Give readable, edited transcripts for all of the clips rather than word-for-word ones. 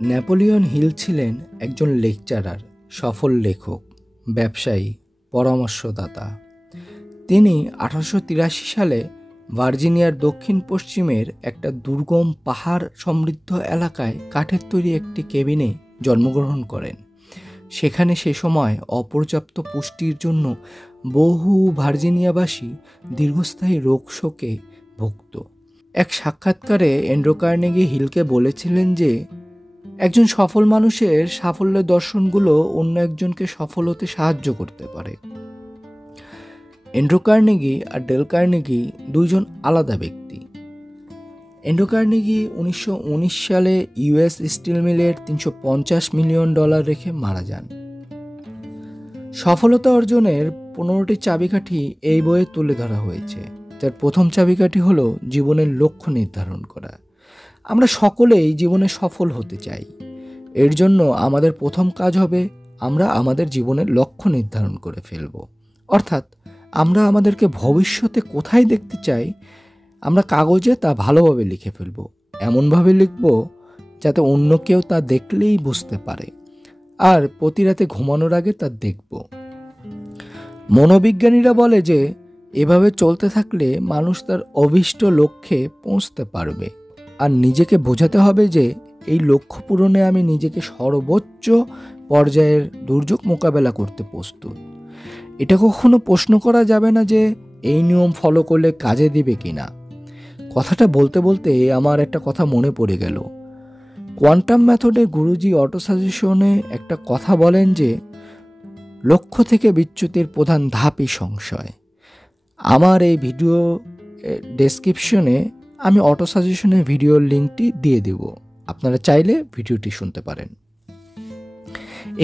Napoleon hill ছিলেন একজন lecturer, সফল লেখক, ব্যবসায়ী, পরামর্শদাতা। তিনি 1883 সালে ভার্জিনিয়ার দক্ষিণ পশ্চিমের একটা দুর্গম পাহাড় সমৃদ্ধ এলাকায় কাঠের তৈরি একটি কেবিনে জন্মগ্রহণ করেন। সেখানে সে সময় অপর্যাপ্ত পুষ্টির জন্য বহু ভার্জিনিয়াবাসী দীর্ঘস্থায়ী রোগ শোকে ভুগত। এক সাক্ষাৎকারে অ্যান্ড্রু কার্নেগি হিলকে বলেছিলেন যে একজন সফল মানুষের সাফল্যের দর্শনগুলো অন্য একজনকে সফল হতে সাহায্য করতে পারে। অ্যান্ড্রু কার্নেগি আর ডেল কার্নেগি দুইজন আলাদা ব্যক্তি। অ্যান্ড্রু কার্নেগি 1919 সালে ইউএস স্টিল মিলের $350 মিলিয়ন রেখে মারা যান। সফলতা অর্জনের 15টি চাবিকাঠি এই বইয়ে তুলে ধরা হয়েছে, যার প্রথম চাবিকাঠি হলো জীবনের লক্ষ্য নির্ধারণ করা। আমরা সকলেই জীবনে সফল হতে চাই। এর জন্য আমাদের প্রথম কাজ হবে আমরা আমাদের জীবনের লক্ষ্য নির্ধারণ করে ফেলব। অর্থাৎ আমরা আমাদেরকে ভবিষ্যতে কোথায় দেখতে চাই আমরা কাগজে তা ভালোভাবে লিখে ফেলব, এমনভাবে লিখব যাতে অন্য কেউ তা দেখলেই বুঝতে পারে, আর প্রতি রাতে ঘুমানোর আগে তা দেখব। মনোবিজ্ঞানীরা বলে যে এভাবে চলতে থাকলে মানুষ তার অভীষ্ট লক্ষ্যে পৌঁছতে পারবে। আর নিজেকে বোঝাতে হবে যে এই লক্ষ্য পূরণে আমি নিজেকে সর্বোচ্চ পর্যায়ের দুর্যোগ মোকাবেলা করতে প্রস্তুত। এটা কখনো প্রশ্ন করা যাবে না যে এই নিয়ম ফলো করলে কাজে দিবে কিনা। কথাটা বলতে বলতে আমার একটা কথা মনে পড়ে গেল। কোয়ান্টাম মেথডে গুরুজি অটো সাজেশনে একটা কথা বলেন যে লক্ষ্য থেকে বিচ্যুতির প্রধান ধাপই সংশয়। আমার এই ভিডিও ডেসক্রিপশনে আমি অটো সাজেশনের ভিডিওর লিঙ্কটি দিয়ে দেব, আপনারা চাইলে ভিডিওটি শুনতে পারেন।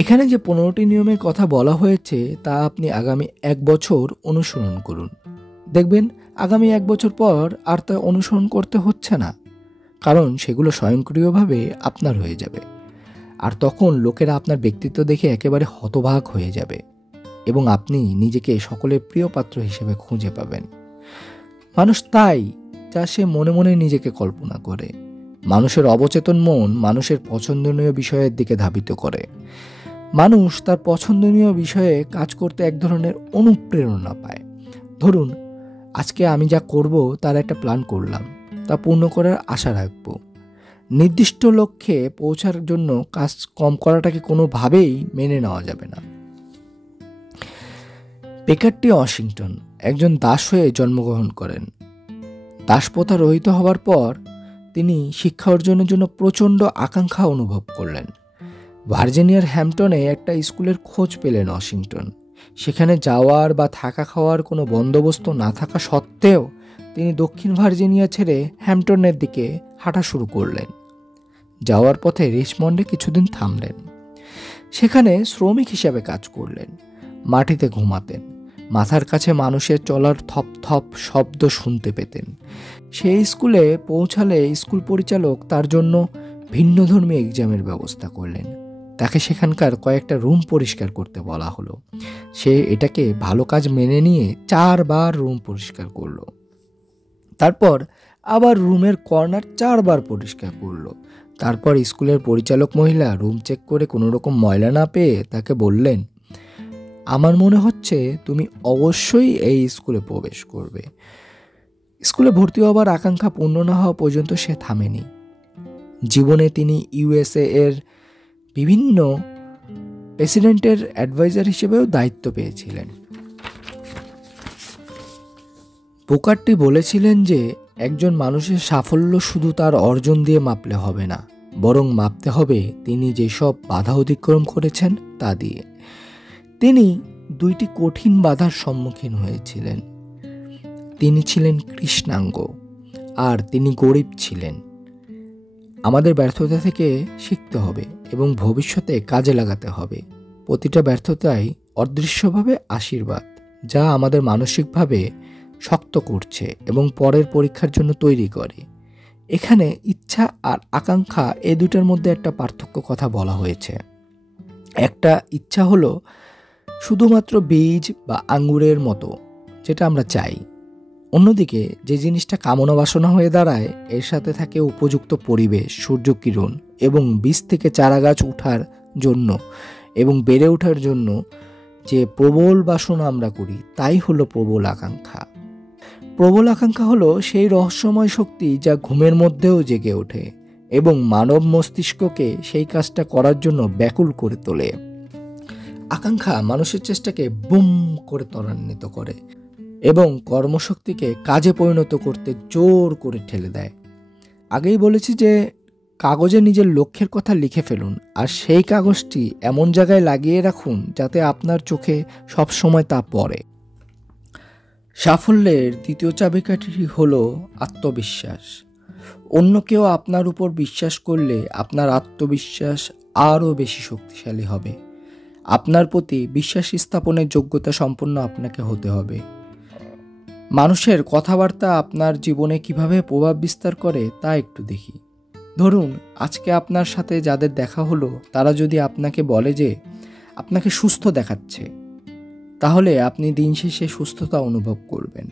এখানে যে 15টি নিয়মের কথা বলা হয়েছে তা আপনি আগামী 1 বছর অনুসরণ করুন। দেখবেন আগামী 1 বছর পর আর তা অনুসরণ করতে হচ্ছে না, কারণ সেগুলো স্বয়ংক্রিয়ভাবে আপনার হয়ে যাবে। আর তখন লোকেরা আপনার ব্যক্তিত্ব দেখে একেবারে হতবাক হয়ে যাবে এবং আপনি নিজেকে সকলের প্রিয় পাত্র হিসেবে খুঁজে পাবেন। মানুষ তাই যা সে মনে মনে নিজেকে কল্পনা করে। মানুষের অবচেতন মন মানুষের পছন্দনীয় বিষয়ের দিকে ধাবিত করে। মানুষ তার পছন্দনীয় বিষয়ে কাজ করতে এক ধরনের অনুপ্রেরণা পায়। ধরুন, আজকে আমি যা করব তার একটা প্ল্যান করলাম, তা পূর্ণ করার আশা রাখব। নির্দিষ্ট লক্ষ্যে পৌঁছার জন্য কাজ কম করাটাকে কোনোভাবেই মেনে নেওয়া যাবে না। বেকার টি ওয়াশিংটন একজন দাস হয়ে জন্মগ্রহণ করেন। দাসপ্রথা রহিত হওয়ার পর তিনি শিক্ষা অর্জনের জন্য প্রচণ্ড আকাঙ্ক্ষা অনুভব করলেন। ভার্জিনিয়ার হ্যাম্পটনে একটা স্কুলের খোঁজ পেলেন ওয়াশিংটন। সেখানে যাওয়ার বা থাকা খাওয়ার কোনো বন্দোবস্ত না থাকা সত্ত্বেও তিনি দক্ষিণ ভার্জিনিয়া ছেড়ে হ্যাম্পটনের দিকে হাঁটা শুরু করলেন। যাওয়ার পথে রিচমন্ডে কিছুদিন থামলেন। সেখানে শ্রমিক হিসাবে কাজ করলেন। মাটিতে ঘুমাতেন। মাথার কাছে মানুষের চলার থপ থপ শব্দ শুনতে পেতেন। সেই স্কুলে পৌঁছালে স্কুল পরিচালক তার জন্য ভিন্নধর্মী এক্সামের ব্যবস্থা করলেন। তাকে সেখানকার কয়েকটা রুম পরিষ্কার করতে বলা হলো। সে এটাকে ভালো কাজ মেনে নিয়ে 4 বার রুম পরিষ্কার করলো। তারপর আবার রুমের কর্নার 4 বার পরিষ্কার করলো। তারপর স্কুলের পরিচালক মহিলা রুম চেক করে কোনো রকম ময়লা না পেয়ে তাকে বললেন, আমার মনে হচ্ছে তুমি অবশ্যই এই স্কুলে প্রবেশ করবে। স্কুলে ভর্তি হবার আকাঙ্ক্ষা পূর্ণ না হওয়া পর্যন্ত সে থামেনি। জীবনে তিনি ইউএসএ এর বিভিন্ন প্রেসিডেন্টের অ্যাডভাইজার হিসেবেও দায়িত্ব পেয়েছিলেন। বুকার টি বলেছিলেন যে একজন মানুষের সাফল্য শুধু তার অর্জন দিয়ে মাপলে হবে না, বরং মাপতে হবে তিনি যেসব বাধা অতিক্রম করেছেন তা দিয়ে। তিনি 2টি কঠিন বাধার সম্মুখীন হয়েছিলেন। তিনি ছিলেন কৃষ্ণাঙ্গ আর তিনি গরিব ছিলেন। আমাদের ব্যর্থতা থেকে শিখতে হবে এবং ভবিষ্যতে কাজে লাগাতে হবে। প্রতিটা ব্যর্থতাই অদৃশ্যভাবে আশীর্বাদ, যা আমাদের মানসিকভাবে শক্ত করছে এবং পরের পরীক্ষার জন্য তৈরি করে। এখানে ইচ্ছা আর আকাঙ্ক্ষা এই দুটার মধ্যে একটা পার্থক্য কথা বলা হয়েছে। একটা ইচ্ছা হলো শুধুমাত্র বীজ বা আঙ্গুরের মতো, যেটা আমরা চাই। অন্যদিকে যে জিনিসটা কামনা বাসনা হয়ে দাঁড়ায়, এর সাথে থাকে উপযুক্ত পরিবেশ, সূর্যকিরণ এবং বীজ থেকে চারা গাছ ওঠার জন্য এবং বেড়ে ওঠার জন্য যে প্রবল বাসনা আমরা করি, তাই হলো প্রবল আকাঙ্ক্ষা। প্রবল আকাঙ্ক্ষা হলো সেই রহস্যময় শক্তি যা ঘুমের মধ্যেও জেগে ওঠে এবং মানব মস্তিষ্ককে সেই কাজটা করার জন্য ব্যাকুল করে তোলে। আকাঙ্ক্ষা মানুষের চেষ্টাকে বুম করে ত্বরান্বিত করে এবং কর্মশক্তিকে কাজে পরিণত করতে জোর করে ঠেলে দেয়। আগেই বলেছি যে কাগজে নিজের লক্ষ্যের কথা লিখে ফেলুন, আর সেই কাগজটি এমন জায়গায় লাগিয়ে রাখুন যাতে আপনার চোখে সবসময় তা পড়ে। সাফল্যের দ্বিতীয় চাবিকাঠি হলো আত্মবিশ্বাস। অন্য কেউ আপনার উপর বিশ্বাস করলে আপনার আত্মবিশ্বাস আরও বেশি শক্তিশালী হবে। আপনার প্রতি বিশ্বাস স্থাপনের যোগ্যতা সম্পন্ন আপনাকে হতে হবে। মানুষের কথাবার্তা আপনার জীবনে কিভাবে প্রভাব বিস্তার করে তা একটু দেখি। ধরুন, আজকে আপনার সাথে যাদের দেখা হলো তারা যদি আপনাকে বলে যে আপনাকে সুস্থ দেখাচ্ছে, তাহলে আপনি দিন শেষে সুস্থতা অনুভব করবেন।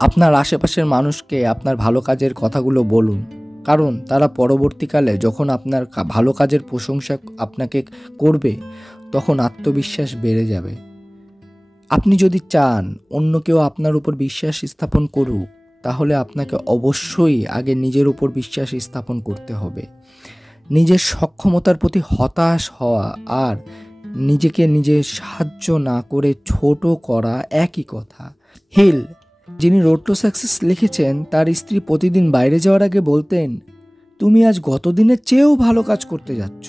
আপনার আশেপাশের মানুষকে আপনার ভালো কাজের কথাগুলো বলুন, কারণ তারা পরবর্তীকালে যখন আপনার ভালো কাজের প্রশংসা আপনাকে করবে, তখন আত্মবিশ্বাস বেড়ে যাবে। আপনি যদি চান অন্য কেউ আপনার উপর বিশ্বাস স্থাপন করুক, তাহলে আপনাকে অবশ্যই আগে নিজের উপর বিশ্বাস স্থাপন করতে হবে। নিজের সক্ষমতার প্রতি হতাশ হওয়া আর নিজেকে নিজে সাহায্য না করে ছোট করা একই কথা। হিল, যিনি রোড টু সাকসেস লিখেছেন, তার স্ত্রী প্রতিদিন বাইরে যাওয়ার আগে বলতেন, তুমি আজ গত দিনের চেয়েও ভালো কাজ করতে যাচ্ছ।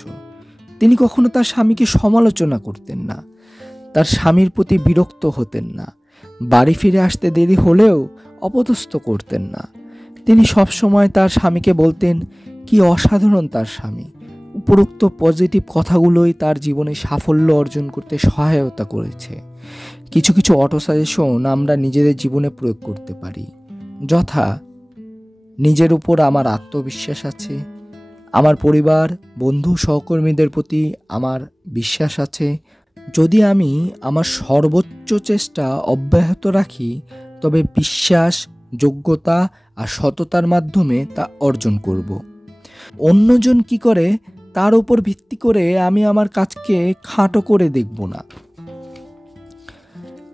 তিনি কখনো তার স্বামীকে সমালোচনা করতেন না, তার স্বামীর প্রতি বিরক্ত হতেন না, বাড়ি ফিরে আসতে দেরি হলেও অপদস্থ করতেন না। তিনি সবসময় তার স্বামীকে বলতেন কি অসাধারণ তার স্বামী। উপরোক্ত পজিটিভ কথাগুলোই তার জীবনে সাফল্য অর্জন করতে সহায়তা করেছে। কিছু কিছু অটো সাজেশন আমরা নিজেদের জীবনে প্রয়োগ করতে পারি, যথা নিজের উপর আমার আত্মবিশ্বাস আছে, আমার পরিবার, বন্ধু, সহকর্মীদের প্রতি আমার বিশ্বাস আছে। যদি আমি আমার সর্বোচ্চ চেষ্টা অব্যাহত রাখি, তবে বিশ্বাস, যোগ্যতা আর সততার মাধ্যমে তা অর্জন করব। অন্যজন কি করে তার উপর ভিত্তি করে আমি আমার কাজকে খাটো করে দেখব না।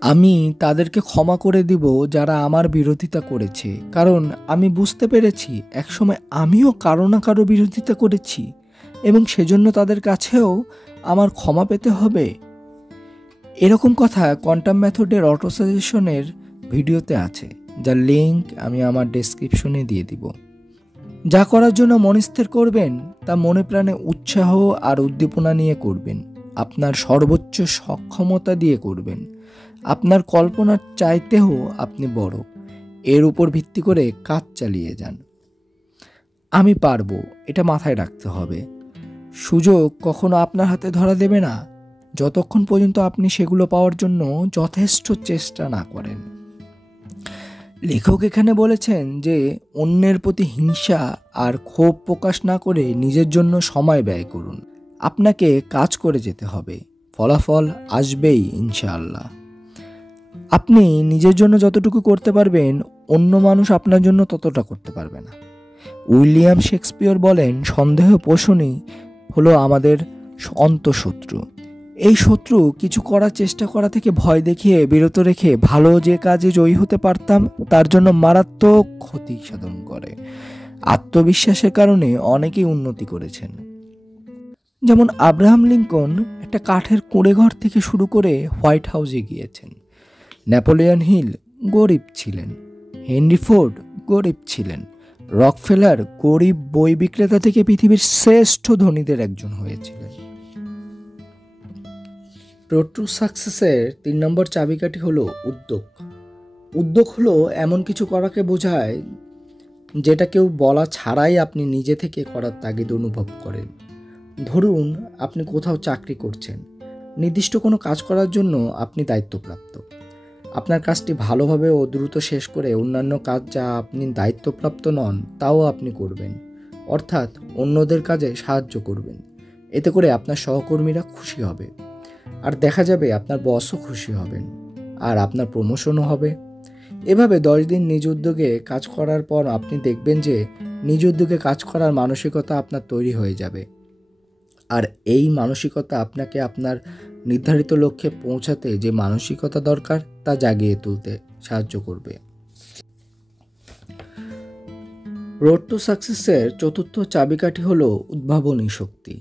আমি তাদেরকে ক্ষমা করে দিব যারা আমার বিরোধিতা করেছে, কারণ আমি বুঝতে পেরেছি একসময় আমিও কারো না কারো বিরোধিতা করেছি এবং সেজন্য তাদের কাছেও আমার ক্ষমা পেতে হবে। এরকম কথা কোয়ান্টাম মেথডের অটো সাজেশনের ভিডিওতে আছে, যার লিঙ্ক আমি আমার ডেসক্রিপশনে দিয়ে দিব। যা করার জন্য মন স্থির করবেন তা মনে প্রাণে উৎসাহ আর উদ্দীপনা নিয়ে করবেন। আপনার সর্বোচ্চ সক্ষমতা দিয়ে করবেন। আপনার কল্পনার চাইতেও আপনি বড়, এর উপর ভিত্তি করে কাজ চালিয়ে যান। আমি পারবো, এটা মাথায় রাখতে হবে। সুযোগ কখনো আপনার হাতে ধরা দেবে না, যতক্ষণ পর্যন্ত আপনি সেগুলো পাওয়ার জন্য যথেষ্ট চেষ্টা না করেন। লেখক এখানে বলেছেন যে অন্যের প্রতি হিংসা আর ক্ষোভ প্রকাশ না করে নিজের জন্য সময় ব্যয় করুন। আপনাকে কাজ করে যেতে হবে, ফলাফল আসবেই ইনশাআল্লাহ। আপনি নিজের জন্য যতটুকু করতে পারবেন, অন্য মানুষ আপনার জন্য ততটা করতে পারবে না। উইলিয়াম শেক্সপিয়র বলেন, সন্দেহ পোষণই হলো আমাদের অন্তঃশত্রু। এই শত্রু কিছু করার চেষ্টা করা থেকে ভয় দেখিয়ে বিরত রেখে ভালো যে কাজে জয়ী হতে পারতাম তার জন্য মারাত্মক ক্ষতি সাধন করে। আত্মবিশ্বাসের কারণে অনেকেই উন্নতি করেছেন। যেমন আব্রাহাম লিঙ্কন একটা কাঠের কুঁড়ে ঘর থেকে শুরু করে হোয়াইট হাউসে গিয়েছেন। নেপোলিয়ন হিল গরিব ছিলেন। হেনরি ফোর্ড গরিব ছিলেন। রকফেলার গরিব বই বিক্রেতা থেকে পৃথিবীর শ্রেষ্ঠ ধনীদের একজন হয়েছিলেন। রোড টু সাকসেসের 3 নম্বর চাবিকাঠি হলো উদ্যোগ। উদ্যোগ হলো এমন কিছু করাকে বোঝায় যেটা কেউ বলা ছাড়াই আপনি নিজে থেকে করার তাগিদ অনুভব করেন। ধরুন, আপনি কোথাও চাকরি করছেন, নির্দিষ্ট কোনো কাজ করার জন্য আপনি দায়িত্বপ্রাপ্ত। আপনার কাজটি ভালোভাবে ও দ্রুত শেষ করে অন্যান্য কাজ যা আপনি দায়িত্বপ্রাপ্ত নন তাও আপনি করবেন, অর্থাৎ অন্যদের কাজে সাহায্য করবেন। এতে করে আপনার সহকর্মীরা খুশি হবে, আর দেখা যাবে আপনার বসও খুশি হবেন, আর আপনার প্রমোশনও হবে। এভাবে 10 দিন নিজ উদ্যোগে কাজ করার পর আপনি দেখবেন যে নিজ উদ্যোগে কাজ করার মানসিকতা আপনার তৈরি হয়ে যাবে। আর এই মানসিকতা আপনাকে আপনার নির্ধারিত লক্ষ্যে পৌঁছাতে যে মানসিকতা দরকার তা জাগিয়ে তুলতে সাহায্য করবে। রোড টু সাকসেসের চতুর্থ চাবিকাঠি হলো উদ্ভাবনী শক্তি।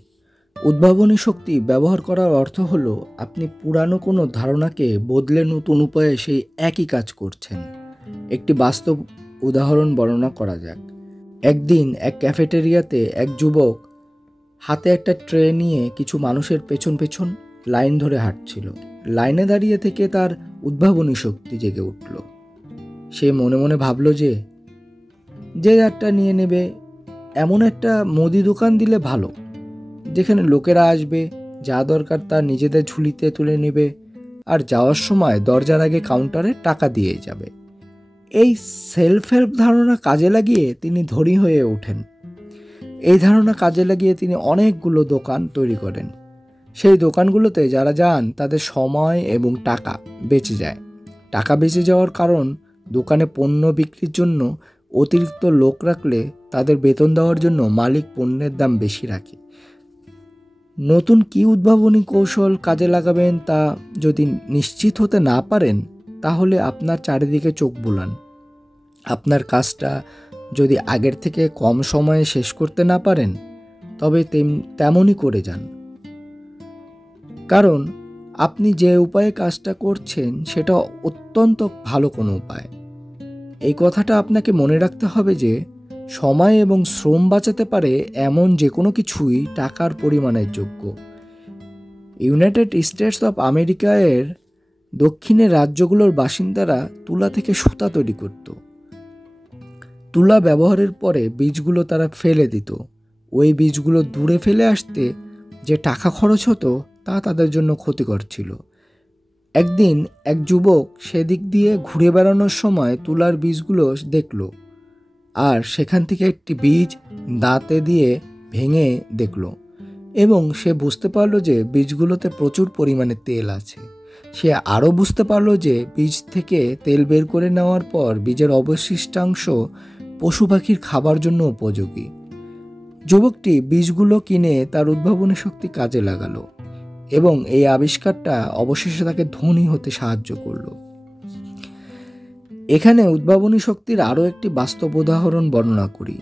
উদ্ভাবনী শক্তি ব্যবহার করার অর্থ হলো আপনি পুরানো কোনো ধারণাকে বদলে নতুন উপায়ে সেই একই কাজ করছেন। একটি বাস্তব উদাহরণ বর্ণনা করা যাক। একদিন এক ক্যাফেটেরিয়াতে এক যুবক হাতে একটা ট্রে নিয়ে কিছু মানুষের পেছন পেছন লাইন ধরে হাঁটছিল। লাইনে দাঁড়িয়ে থেকে তার উদ্ভাবনী শক্তি জেগে উঠল। সে মনে মনে ভাবল যে যারটা নিয়ে নেবে, এমন একটা মুদি দোকান দিলে ভালো, যেখানে লোকেরা আসবে, যা দরকার তা নিজেদের ঝুলিতে তুলে নেবে, আর যাওয়ার সময় দরজার আগে কাউন্টারে টাকা দিয়ে যাবে। এই সেলফ হেল্প ধারণা কাজে লাগিয়ে তিনি ধনী হয়ে ওঠেন। এই ধারণা কাজে লাগিয়ে তিনি অনেকগুলো দোকান তৈরি করেন। সেই দোকানগুলোতে যারা যান তাদের সময় এবং টাকা বেঁচে যায়। টাকা বেঁচে যাওয়ার কারণ দোকানে পণ্য বিক্রির জন্য অতিরিক্ত লোক রাখলে তাদের বেতন দেওয়ার জন্য মালিক পণ্যের দাম বেশি রাখে। নতুন কি উদ্ভাবনী কৌশল কাজে লাগাবেন তা যদি নিশ্চিত হতে না পারেন, তাহলে আপনার চারিদিকে চোখ বুলান। আপনার কাজটা যদি আগের থেকে কম সময়ে শেষ করতে না পারেন, তবে তেমনই করে যান। কারণ আপনি যে উপায়ে কাজটা করছেন সেটা অত্যন্ত ভালো কোনো উপায়। এই কথাটা আপনাকে মনে রাখতে হবে যে সময় এবং শ্রম বাঁচাতে পারে এমন যে কোনো কিছুই টাকার পরিমাণের যোগ্য। ইউনাইটেড স্টেটস অফ আমেরিকার দক্ষিণের রাজ্যগুলোর বাসিন্দারা তুলা থেকে সুতা তৈরি করত। তুলা ব্যবহারের পরে বীজগুলো তারা ফেলে দিত। ওই বীজগুলো দূরে ফেলে আসতে যে টাকা খরচ হতো তা তাদের জন্য ক্ষতিকর ছিল। একদিন এক যুবক সেদিক দিয়ে ঘুরে বেড়ানোর সময় তুলার বীজগুলো দেখল, আর সেখান থেকে একটি বীজ দাঁতে দিয়ে ভেঙে দেখল, এবং সে বুঝতে পারল যে বীজগুলোতে প্রচুর পরিমাণে তেল আছে। সে আরও বুঝতে পারল যে বীজ থেকে তেল বের করে নেওয়ার পর বীজের অবশিষ্টাংশ পশু পাখির খাবার জন্য উপযোগী। যুবকটি বীজগুলো কিনে তার উদ্ভাবনী শক্তি কাজে লাগালো, এবং এই আবিষ্কারটা অবশেষে তাকে ধনী হতে সাহায্য করলো। এখানে উদ্ভাবনী শক্তির আরও একটি বাস্তব উদাহরণ বর্ণনা করি।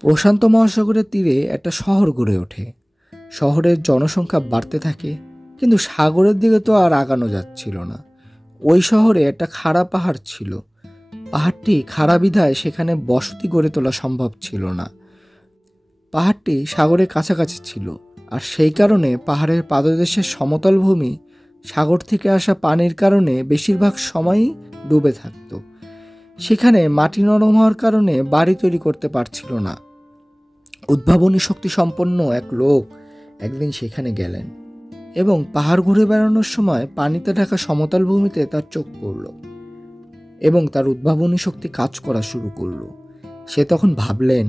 প্রশান্ত মহাসাগরের তীরে একটা শহর গড়ে ওঠে। শহরের জনসংখ্যা বাড়তে থাকে, কিন্তু সাগরের দিকে তো আর আগানো যাচ্ছিল না। ওই শহরে একটা খাড়া পাহাড় ছিল। পাহাড়টি খাড়া বিধায় সেখানে বসতি গড়ে তোলা সম্ভব ছিল না। পাহাড়টি সাগরের কাছাকাছি ছিল, আর সেই কারণে পাহাড়ের পাদদেশের সমতল ভূমি সাগর থেকে আসা পানির কারণে বেশিরভাগ সময়ই ডুবে থাকত। সেখানে মাটি নরম হওয়ার কারণে বাড়ি তৈরি করতে পারছিল না। উদ্ভাবনী শক্তি সম্পন্ন এক লোক একদিন সেখানে গেলেন, এবং পাহাড় ঘুরে বেড়ানোর সময় পানিতে ঢাকা সমতল ভূমিতে তার চোখ পড়ল, এবং তার উদ্ভাবনী শক্তি কাজ করা শুরু করলো। সে তখন ভাবলেন,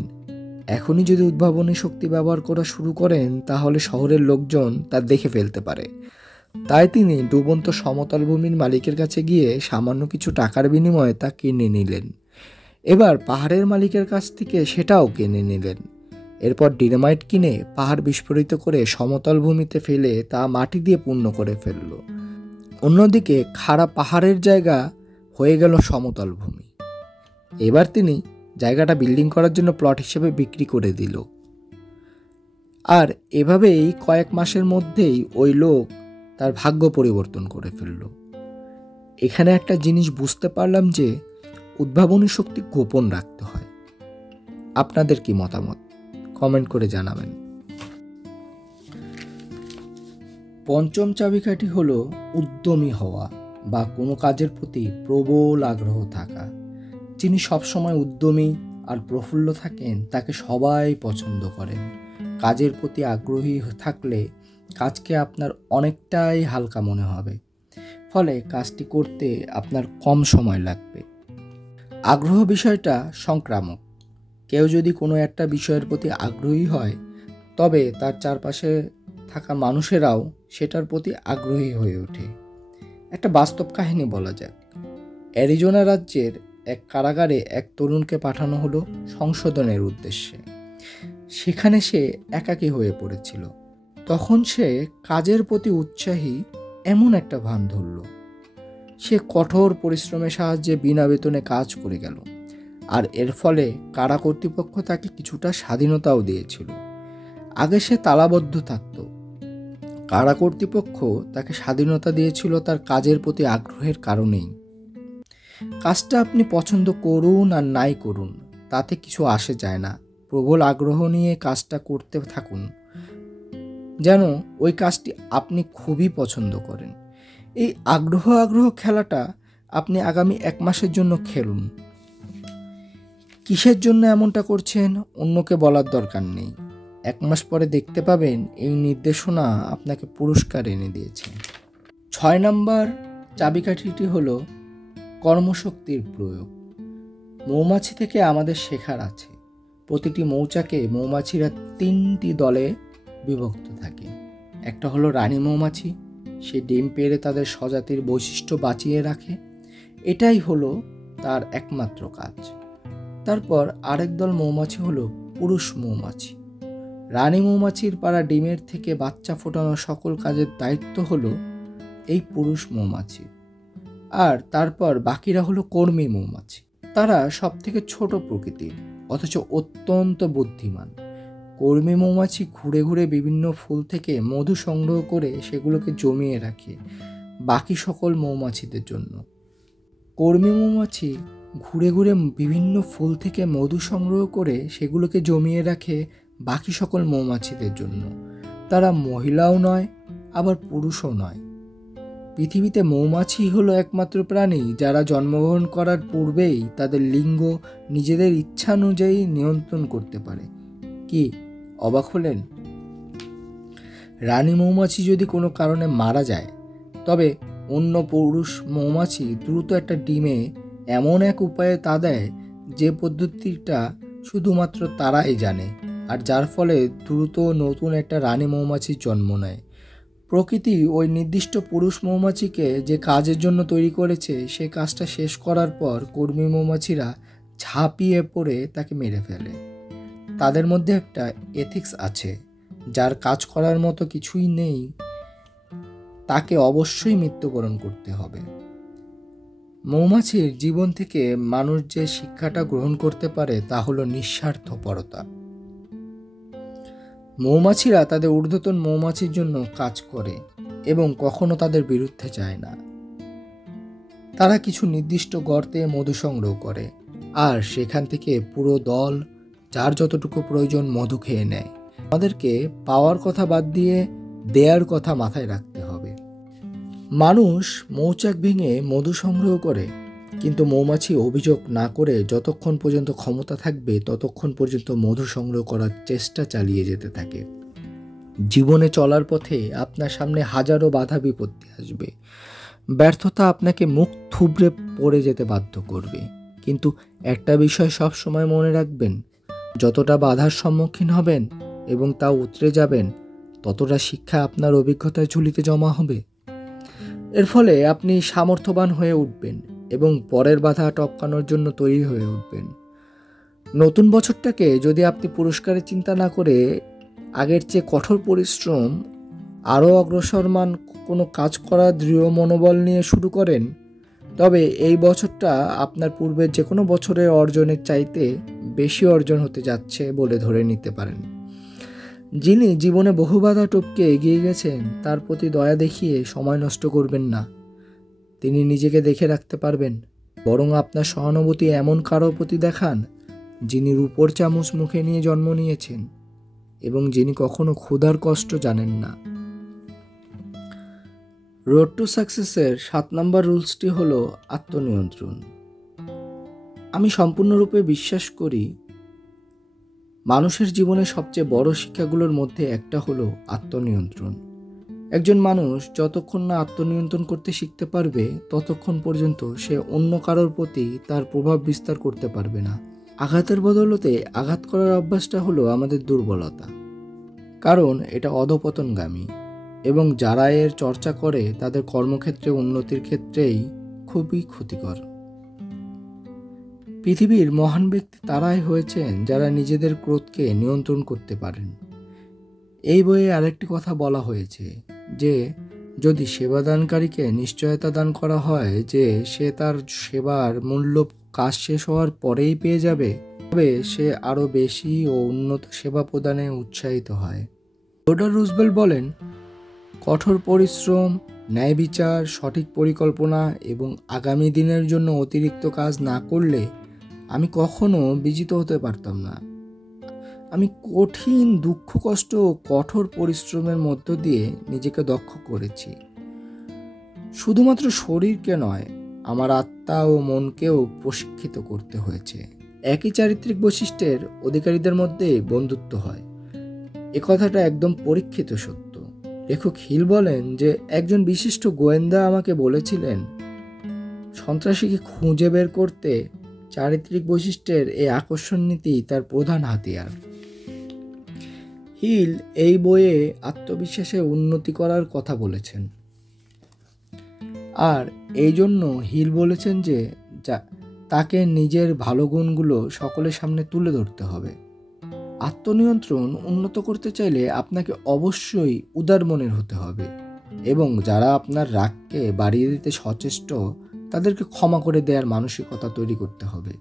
এখনই যদি উদ্ভাবনী শক্তি ব্যবহার করা শুরু করেন তাহলে শহরের লোকজন তা দেখে ফেলতে পারে। তাই তিনি ডুবন্ত সমতল ভূমির মালিকের কাছে গিয়ে সামান্য কিছু টাকার বিনিময়ে তা কিনে নিলেন। এবার পাহাড়ের মালিকের কাছ থেকে সেটাও কিনে নিলেন। এরপর ডিনামাইট কিনে পাহাড় বিস্ফোরিত করে সমতল ভূমিতে ফেলে তা মাটি দিয়ে পূর্ণ করে ফেলল। অন্যদিকে খাড়া পাহাড়ের জায়গা হয়ে গেল সমতল ভূমি। এবার তিনি জায়গাটা বিল্ডিং করার জন্য প্লট হিসেবে বিক্রি করে দিল। আর এভাবেই কয়েক মাসের মধ্যেই ওই লোক তার ভাগ্য পরিবর্তন করে ফেলল। এখানে একটা জিনিস বুঝতে পারলাম যে উদ্ভাবনী শক্তি গোপন রাখতে হয়। আপনাদের কি মতামত কমেন্ট করে জানাবেন। পঞ্চম চাবিকাঠি হলো উদ্যমী হওয়া বা কোনো কাজের প্রতি প্রবল আগ্রহ থাকা। যিনি সবসময় উদ্যমী আর প্রফুল্ল থাকেন তাকে সবাই পছন্দ করেন। কাজের প্রতি আগ্রহী থাকলে কাজকে আপনার অনেকটাই হালকা মনে হবে, ফলে কাজটি করতে আপনার কম সময় লাগবে। আগ্রহ বিষয়টা সংক্রামক। কেউ যদি কোনো একটা বিষয়ের প্রতি আগ্রহী হয়, তবে তার চারপাশে থাকা মানুষেরাও সেটার প্রতি আগ্রহী হয়ে ওঠে। একটা বাস্তব কাহিনী বলা যাক। অ্যারিজোনা রাজ্যের এক কারাগারে এক তরুণকে পাঠানো হলো সংশোধনের উদ্দেশ্যে। সেখানে সে একাকী হয়ে পড়েছিল। তখন সে কাজের প্রতি উৎসাহী এমন একটা ভান ধরল। সে কঠোর পরিশ্রমের সাহায্যে বিনা বেতনে কাজ করে গেল, আর এর ফলে কারা কর্তৃপক্ষ তাকে কিছুটা স্বাধীনতাও দিয়েছিল। আগে সে তালাবদ্ধ থাকত। কারা কর্তৃপক্ষ তাকে স্বাধীনতা দিয়েছিল তার কাজের প্রতি আগ্রহের কারণেই। কাজটা আপনি পছন্দ করুন আর নাই করুন, তাতে কিছু আসে যায় না। প্রবল আগ্রহ নিয়ে কাজটা করতে থাকুন, যেন ওই কাজটি আপনি খুবই পছন্দ করেন। এই আগ্রহ খেলাটা আপনি আগামী 1 মাসের জন্য খেলুন। কিসের জন্য এমনটা করছেন অন্যকে বলার দরকার নেই। 1 মাস পরে দেখতে পাবেন এই নির্দেশনা আপনাকে পুরস্কার এনে দিয়েছে। 6 নম্বর চাবিকাঠিটি হলো কর্মশক্তির প্রয়োগ। মৌমাছি থেকে আমাদের শেখার আছে। প্রতিটি মৌচাকে মৌমাছিরা 3টি দলে বিভক্ত থাকে। একটা হলো রানী মৌমাছি, সে ডিম পেড়ে তাদের স্বজাতির বৈশিষ্ট্য বাঁচিয়ে রাখে, এটাই হলো তার একমাত্র কাজ। তারপর আরেক দল মৌমাছি হলো পুরুষ মৌমাছি। রানী মৌমাছির পাড়া ডিমের থেকে বাচ্চা ফোটানো সকল কাজের দায়িত্ব হলো এই পুরুষ মৌমাছি। আর তারপর বাকিরা হলো কর্মী মৌমাছি। তারা সব থেকে ছোট প্রকৃতির, অথচ অত্যন্ত বুদ্ধিমান। কর্মী মৌমাছি ঘুরে ঘুরে বিভিন্ন ফুল থেকে মধু সংগ্রহ করে সেগুলোকে জমিয়ে রাখে বাকি সকল মৌমাছিদের জন্য। কর্মী মৌমাছি ঘুরে ঘুরে বিভিন্ন ফুল থেকে মধু সংগ্রহ করে সেগুলোকে জমিয়ে রাখে বাকি সকল মৌমাছিদের জন্য। তারা মহিলাও নয়, আবার পুরুষও নয়। পৃথিবীতে মৌমাছি হলো একমাত্র প্রাণী যারা জন্মগ্রহণ করার পূর্বেই তাদের লিঙ্গ নিজেদের ইচ্ছানুযায়ী নিয়ন্ত্রণ করতে পারে। কি অবাক হলেন? রানী মৌমাছি যদি কোনো কারণে মারা যায়, তবে অন্য পুরুষ মৌমাছি দ্রুত একটা ডিমে এমন এক উপায়ে তা দেয় যে পদ্ধতিটা শুধুমাত্র তারাই জানে, আর যার ফলে দ্রুত নতুন একটা রানী মৌমাছির জন্ম নেয়। প্রকৃতি ওই নির্দিষ্ট পুরুষ মৌমাছিকে যে কাজের জন্য তৈরি করেছে, সে কাজটা শেষ করার পর কর্মী মৌমাছিরা ঝাঁপিয়ে পড়ে তাকে মেরে ফেলে। তাদের মধ্যে একটা এথিক্স আছে, যার কাজ করার মতো কিছুই নেই তাকে অবশ্যই মৃত্যুবরণ করতে হবে। মৌমাছির জীবন থেকে মানুষ যে শিক্ষাটা গ্রহণ করতে পারে তা হলো নিঃস্বার্থপরতা। মৌমাছিরা তাদের ঊর্ধ্বতন মৌমাছির জন্য কাজ করে এবং কখনো তাদের বিরুদ্ধে যায় না। তারা কিছু নির্দিষ্ট গর্তে মধু সংগ্রহ করে, আর সেখান থেকে পুরো দল যার যতটুকু প্রয়োজন মধু খেয়ে নেয়। আমাদেরকে পাওয়ার কথা বাদ দিয়ে দেয়ার কথা মাথায় রাখতে হবে। মানুষ মৌচাক ভেঙে মধু সংগ্রহ করে, কিন্তু মৌমাছি অভিযোগ না করে যতক্ষণ পর্যন্ত ক্ষমতা থাকবে ততক্ষণ পর্যন্ত মধু সংগ্রহ করার চেষ্টা চালিয়ে যেতে থাকে। জীবনে চলার পথে আপনার সামনে হাজারো বাধা বিপত্তি আসবে। ব্যর্থতা আপনাকে মুখ থুবড়ে পড়ে যেতে বাধ্য করবে, কিন্তু একটা বিষয় সব সময় মনে রাখবেন, যতটা বাধার সম্মুখীন হবেন এবং তা উতরে যাবেন, ততটা শিক্ষা আপনার অভিজ্ঞতার ঝুলিতে জমা হবে। এর ফলে আপনি সামর্থ্যবান হয়ে উঠবেন এবং পরের বাধা টপকানোর জন্য তৈরি হয়ে উঠবেন। নতুন বছরটাকে যদি আপনি পুরস্কারের চিন্তা না করে আগের চেয়ে কঠোর পরিশ্রম, আরও অগ্রসরমান কোনো কাজ করার দৃঢ় মনোবল নিয়ে শুরু করেন, তবে এই বছরটা আপনার পূর্বের যে কোনো বছরের অর্জনের চাইতে বেশি অর্জন হতে যাচ্ছে বলে ধরে নিতে পারেন। যিনি জীবনে বহু বাধা টপকে এগিয়ে গেছেন, তার প্রতি দয়া দেখিয়ে সময় নষ্ট করবেন না। তিনি নিজেকে দেখে রাখতে পারবেন, বরং আপনার সহানুভূতি এমন কারো প্রতি দেখান যিনি রূপোর চামচ মুখে নিয়ে জন্ম নিয়েছেন এবং যিনি কখনো ক্ষুধার কষ্ট জানেন না। রোড টু সাকসেসের 7 নম্বর রুলসটি হলো আত্মনিয়ন্ত্রণ। আমি সম্পূর্ণরূপে বিশ্বাস করি মানুষের জীবনে সবচেয়ে বড় শিক্ষাগুলোর মধ্যে একটা হলো আত্মনিয়ন্ত্রণ। একজন মানুষ যতক্ষণ না আত্মনিয়ন্ত্রণ করতে শিখতে পারবে, ততক্ষণ পর্যন্ত সে অন্য কারোর প্রতি তার প্রভাব বিস্তার করতে পারবে না। আঘাতের বদলতে আঘাত করার অভ্যাসটা হলো আমাদের দুর্বলতা, কারণ এটা অধপতনগামী এবং যারা এর চর্চা করে তাদের কর্মক্ষেত্রে উন্নতির ক্ষেত্রেই খুবই ক্ষতিকর। পৃথিবীর মহান ব্যক্তি তারাই হয়েছেন যারা নিজেদের ক্রোধকে নিয়ন্ত্রণ করতে পারেন। এই বইয়ে আরেকটি কথা বলা হয়েছে যে যদি সেবাদানকারীকে নিশ্চয়তা দান করা হয় যে সে তার সেবার মূল্য কাজ শেষ হওয়ার পরেই পেয়ে যাবে, তবে সে আরও বেশি ও উন্নত সেবা প্রদানে উৎসাহিত হয়। থিওডর রুজভেল্ট বলেন, কঠোর পরিশ্রম, ন্যায় বিচার, সঠিক পরিকল্পনা এবং আগামী দিনের জন্য অতিরিক্ত কাজ না করলে আমি কখনো বিজিত হতে পারতাম না। আমি কঠিন দুঃখ কষ্ট ও কঠোর পরিশ্রমের মধ্য দিয়ে নিজেকে দক্ষ করেছি। শুধুমাত্র শরীরকে নয়, আমার আত্মা ও মনকেও প্রশিক্ষিত করতে হয়েছে। একই চারিত্রিক বৈশিষ্ট্যের অধিকারীদের মধ্যে বন্ধুত্ব হয়, এ কথাটা একদম পরীক্ষিত সত্য। লেখক হিল বলেন যে একজন বিশিষ্ট গোয়েন্দা আমাকে বলেছিলেন, সন্ত্রাসীকে খুঁজে বের করতে চারিত্রিক বৈশিষ্ট্যের এই আকর্ষণ নীতি তার প্রধান হাতিয়ার। হিল এই বইয়ে আত্মবিশ্বাসে উন্নতি করার কথা বলেছেন, আর এই জন্য হিল বলেছেন যে তাকে নিজের ভালো গুণগুলো সকলের সামনে তুলে ধরতে হবে। আত্মনিয়ন্ত্রণ উন্নত করতে চাইলে আপনাকে অবশ্যই উদার মনের হতে হবে এবং যারা আপনার রাগকে বাড়িয়ে দিতে সচেষ্ট তাদেরকে ক্ষমা করে দেওয়ার মানসিকতা তৈরি করতে হবে।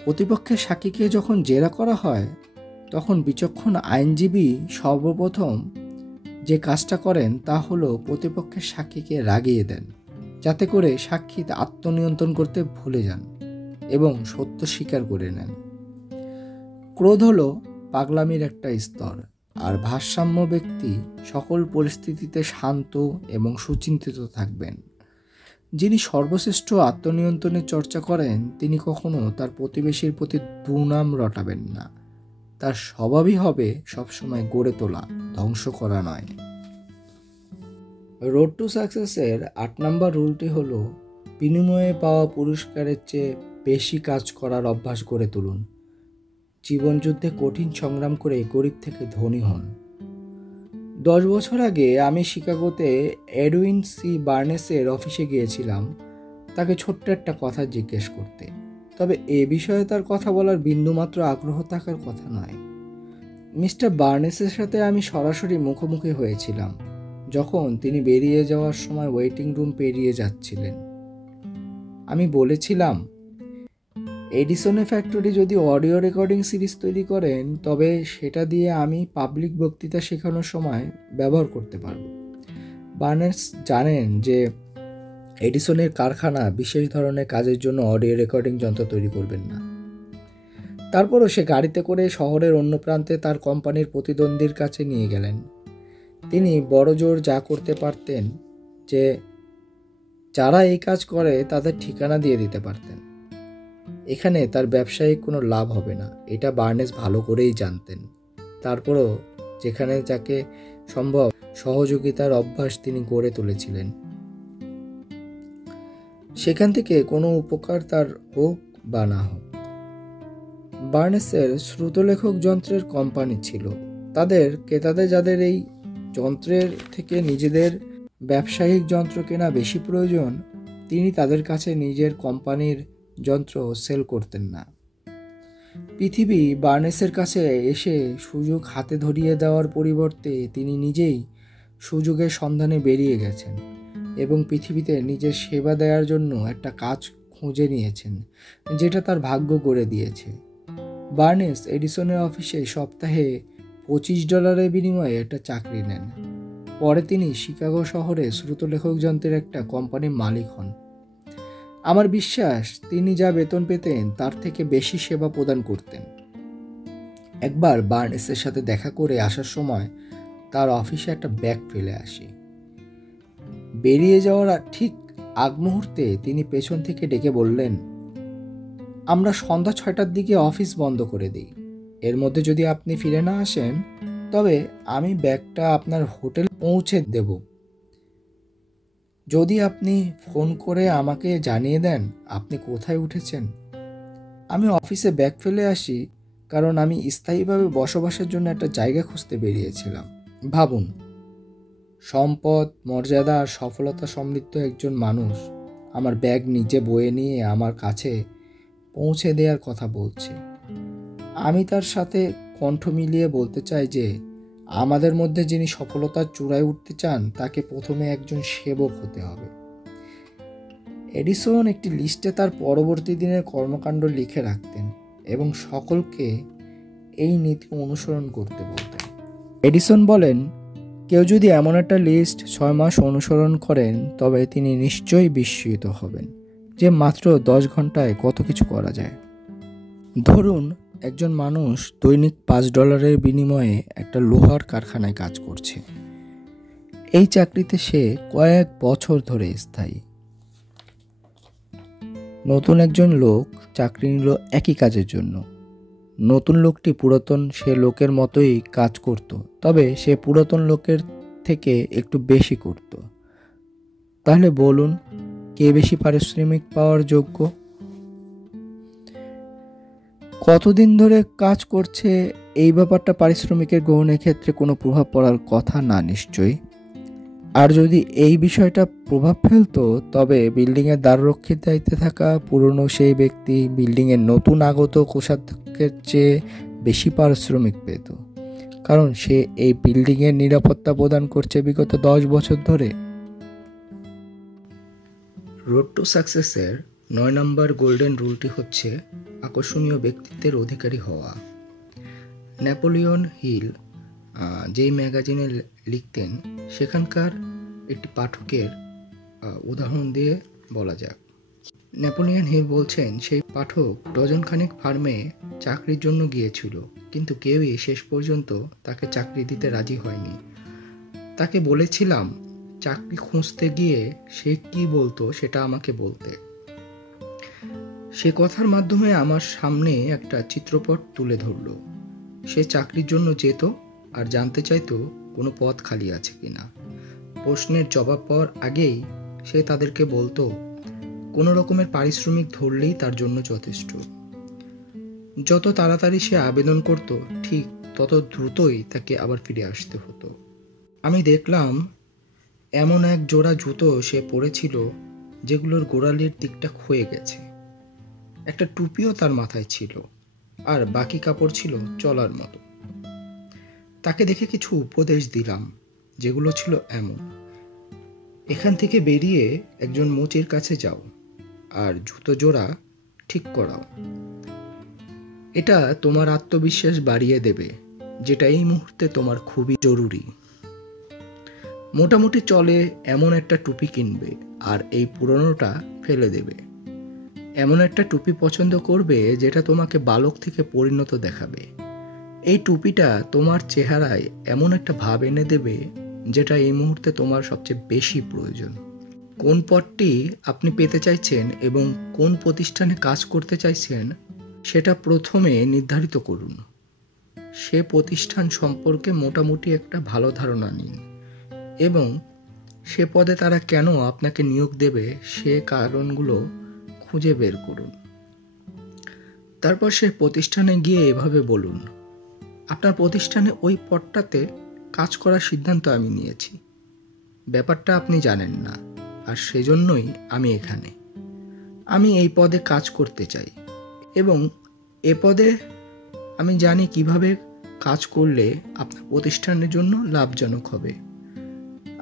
প্রতিপক্ষের সাক্ষীকে যখন জেরা করা হয় তখন বিচক্ষণ আইনজীবী সর্বপ্রথম যে কাজটা করেন তা হলো প্রতিপক্ষের সাক্ষীকে রাগিয়ে দেন, যাতে করে সাক্ষী আত্মনিয়ন্ত্রণ করতে ভুলে যান এবং সত্য স্বীকার করে নেন। ক্রোধ হলো পাগলামির একটা স্তর, আর ভারসাম্য ব্যক্তি সকল পরিস্থিতিতে শান্ত এবং সুচিন্তিত থাকবেন। যিনি সর্বশ্রেষ্ঠ আত্মনিয়ন্ত্রণের চর্চা করেন তিনি কখনো তার প্রতিবেশীর প্রতি দুর্নাম রটাবেন না। তার স্বভাবই হবে সবসময় গড়ে তোলা, ধ্বংস করা নয়। রোড টু সাকসেসের 8 নম্বর রুলটি হলো, বিনিময়ে পাওয়া পুরস্কারের চেয়ে বেশি কাজ করার অভ্যাস গড়ে তুলুন। জীবনযুদ্ধে কঠিন সংগ্রাম করে গরিব থেকে ধনী হন। 10 বছর আগে আমি শিকাগোতে এডউইন সি বার্নেসের অফিসে গিয়েছিলাম তাকে ছোট্ট একটা কথা জিজ্ঞেস করতে, তবে এ বিষয়ে তার কথা বলার বিন্দুমাত্র আগ্রহ থাকার কথা নয়। মিস্টার বার্নেসের সাথে আমি সরাসরি মুখোমুখি হয়েছিলাম যখন তিনি বেরিয়ে যাওয়ার সময় ওয়েটিং রুম পেরিয়ে যাচ্ছিলেন। আমি বলেছিলাম, এডিসনের ফ্যাক্টরি যদি অডিও রেকর্ডিং সিরিজ তৈরি করেন তবে সেটা দিয়ে আমি পাবলিক বক্তৃতা শেখানোর সময় ব্যবহার করতে পারব। বার্নেস জানেন যে এডিসনের কারখানা বিশেষ ধরনের কাজের জন্য অডিও রেকর্ডিং যন্ত্র তৈরি করবেন না। তারপরও সে গাড়িতে করে শহরের অন্য প্রান্তে তার কোম্পানির প্রতিদ্বন্দ্বীর কাছে নিয়ে গেলেন। তিনি বড়জোর যা করতে পারতেন যে যারা এই কাজ করে তাদের ঠিকানা দিয়ে দিতে পারতেন। এখানে তার ব্যবসায়িক কোনো লাভ হবে না, এটা বার্নেস ভালো করেই জানতেন। তারপরও যেখানে যাকে সম্ভব সহযোগিতার অভ্যাস তিনি গড়ে তুলেছিলেন, সেখান থেকে কোনো উপকার তার হোক বা না হোক। বার্নেসের শ্রুতলেখক যন্ত্রের কোম্পানি ছিল। তাদের ক্রেতাদের যাদের এই যন্ত্রের থেকে নিজেদের ব্যবসায়িক যন্ত্র কেনা বেশি প্রয়োজন, তিনি তাদের কাছে নিজের কোম্পানির যন্ত্র সেল করতেন না। পৃথিবী বার্নেসের কাছে এসে সুযোগ হাতে ধরিয়ে দেওয়ার পরিবর্তে তিনি নিজেই সুযোগের সন্ধানে বেরিয়ে গেছেন এবং পৃথিবীতে নিজের সেবা দেওয়ার জন্য একটা কাজ খুঁজে নিয়েছেন যেটা তার ভাগ্য গড়ে দিয়েছে। বার্নেস এডিসনের অফিসে সপ্তাহে $25 বিনিময়ে একটা চাকরি নেন। পরে তিনি শিকাগো শহরে শ্রুতলেখক যন্ত্রের একটা কোম্পানির মালিক হন। আমার বিশ্বাস তিনি যা বেতন পেতেন তার থেকে বেশি সেবা প্রদান করতেন। একবার বার্নেসের সাথে দেখা করে আসার সময় তার অফিসে একটা ব্যাগ ফেলে আসি। বেরিয়ে যাওয়ার ঠিক আগ মুহূর্তে তিনি পেছন থেকে ডেকে বললেন, আমরা সন্ধ্যা 6টার দিকে অফিস বন্ধ করে দিই। এর মধ্যে যদি আপনি ফিরে না আসেন তবে আমি ব্যাগটা আপনার হোটেলে পৌঁছে দেব। যদি আপনি ফোন করে আমাকে জানিয়ে দেন আপনি কোথায় উঠেছেন। আমি অফিসে ব্যাগ ফেলে আসি কারণ আমি স্থায়ীভাবে বসবাসের জন্য একটা জায়গা খুঁজতে বেরিয়েছিলাম। ভাবুন, সম্পদ, মর্যাদা আর সফলতা সমৃদ্ধ একজন মানুষ আমার ব্যাগ নিজে বয়ে নিয়ে আমার কাছে পৌঁছে দেওয়ার কথা বলছে। আমি তার সাথে কণ্ঠ মিলিয়ে বলতে চাই যে আমাদের মধ্যে যিনি সফলতার চূড়ায় উঠতে চান তাকে প্রথমে একজন সেবক হতে হবে। এডিসন একটি লিস্টে তার পরবর্তী দিনের কর্মকাণ্ড লিখে রাখতেন এবং সকলকে এই নীতি অনুসরণ করতে বলতেন। এডিসন বলেন, কেউ যদি এমন একটা লিস্ট 6 মাস অনুসরণ করেন তবে তিনি নিশ্চয়ই বিস্মিত হবেন যে মাত্র 10 ঘন্টায় কত কিছু করা যায়। ধরুন একজন মানুষ দৈনিক $5 বিনিময়ে একটা লোহার কারখানায় কাজ করছে। এই চাকরিতে সে কয়েক বছর ধরে স্থায়ী। নতুন একজন লোক চাকরি নিল একই কাজের জন্য। নতুন লোকটি পুরাতন সে লোকের মতোই কাজ করত, তবে সে পুরাতন লোকের থেকে একটু বেশি করত। তাহলে বলুন, কে বেশি পারিশ্রমিক পাওয়ার যোগ্য? কতদিন ধরে কাজ করছে এই ব্যাপারটা পারিশ্রমিকের গ্রহণের ক্ষেত্রে কোনো প্রভাব পড়ার কথা না নিশ্চয়ই। আর যদি এই বিষয়টা প্রভাব ফেলতো তবে বিল্ডিংয়ের দ্বাররক্ষীর দায়িত্বে থাকা পুরনো সেই ব্যক্তি বিল্ডিংয়ের নতুন আগত কোষাধ্যক্ষের চেয়ে বেশি পারিশ্রমিক পেত, কারণ সে এই বিল্ডিংয়ের নিরাপত্তা প্রদান করছে বিগত 10 বছর ধরে। রোড টু সাকসেসের 9 নম্বর গোল্ডেন রুলটি হচ্ছে আকর্ষণীয় ব্যক্তিত্বের অধিকারী হওয়া। নেপোলিয়ন হিল যেই ম্যাগাজিনে লিখতেন সেখানকার একটি পাঠকের উদাহরণ দিয়ে বলা যাক। নেপোলিয়ন হিল বলছেন, সেই পাঠক ডজনখানেক ফার্মে চাকরির জন্য গিয়েছিল, কিন্তু কেউই শেষ পর্যন্ত তাকে চাকরি দিতে রাজি হয়নি। তাকে বলেছিলাম চাকরি খুঁজতে গিয়ে সে কি বলতো সেটা আমাকে বলতে। সে কথার মাধ্যমে আমার সামনে একটা চিত্রপট তুলে ধরল। সে চাকরির জন্য যেত আর জানতে চাইতো কোনো পদ খালি আছে কিনা। প্রশ্নের জবাব পাওয়ার আগেই সে তাদেরকে বলতো কোনো রকমের পারিশ্রমিক ধরলেই তার জন্য যথেষ্ট। যত তাড়াতাড়ি সে আবেদন করত ঠিক তত দ্রুতই তাকে আবার ফিরে আসতে হতো। আমি দেখলাম এমন এক জোড়া জুতো সে পরেছিল যেগুলোর গোড়ালির দিকটা ক্ষয়ে গেছে। একটা টুপিও তার মাথায় ছিল, আর বাকি কাপড় ছিল চলার মতো। তাকে দেখে কিছু উপদেশ দিলাম, যেগুলো ছিল এমন: এখান থেকে বেরিয়ে একজন মোচির কাছে যাও আর জুতো জোড়া ঠিক করাও। এটা তোমার আত্মবিশ্বাস বাড়িয়ে দেবে, যেটা এই মুহূর্তে তোমার খুবই জরুরি। মোটামুটি চলে এমন একটা টুপি কিনবে আর এই পুরনোটা ফেলে দেবে। এমন একটা টুপি পছন্দ করবে যেটা তোমাকে বালক থেকে পরিণত দেখাবে। এই টুপিটা তোমার চেহারায় এমন একটা ভাব এনে দেবে যেটা এই মুহূর্তে তোমার সবচেয়ে বেশি প্রয়োজন। কোন পদটি আপনি পেতে চাইছেন এবং কোন প্রতিষ্ঠানে কাজ করতে চাইছেন সেটা প্রথমে নির্ধারিত করুন। সে প্রতিষ্ঠান সম্পর্কে মোটামুটি একটা ভালো ধারণা নিন এবং সে পদে তারা কেন আপনাকে নিয়োগ দেবে সে কারণগুলো খুঁজে বের করুন। তারপর সে প্রতিষ্ঠানে গিয়ে এভাবে বলুন, আপনার প্রতিষ্ঠানে ওই পদটাতে কাজ করার সিদ্ধান্ত আমি নিয়েছি। ব্যাপারটা আপনি জানেন না, আর সেজন্যই আমি এখানে। আমি এই পদে কাজ করতে চাই এবং এ পদে আমি জানি কিভাবে কাজ করলে আপনার প্রতিষ্ঠানের জন্য লাভজনক হবে।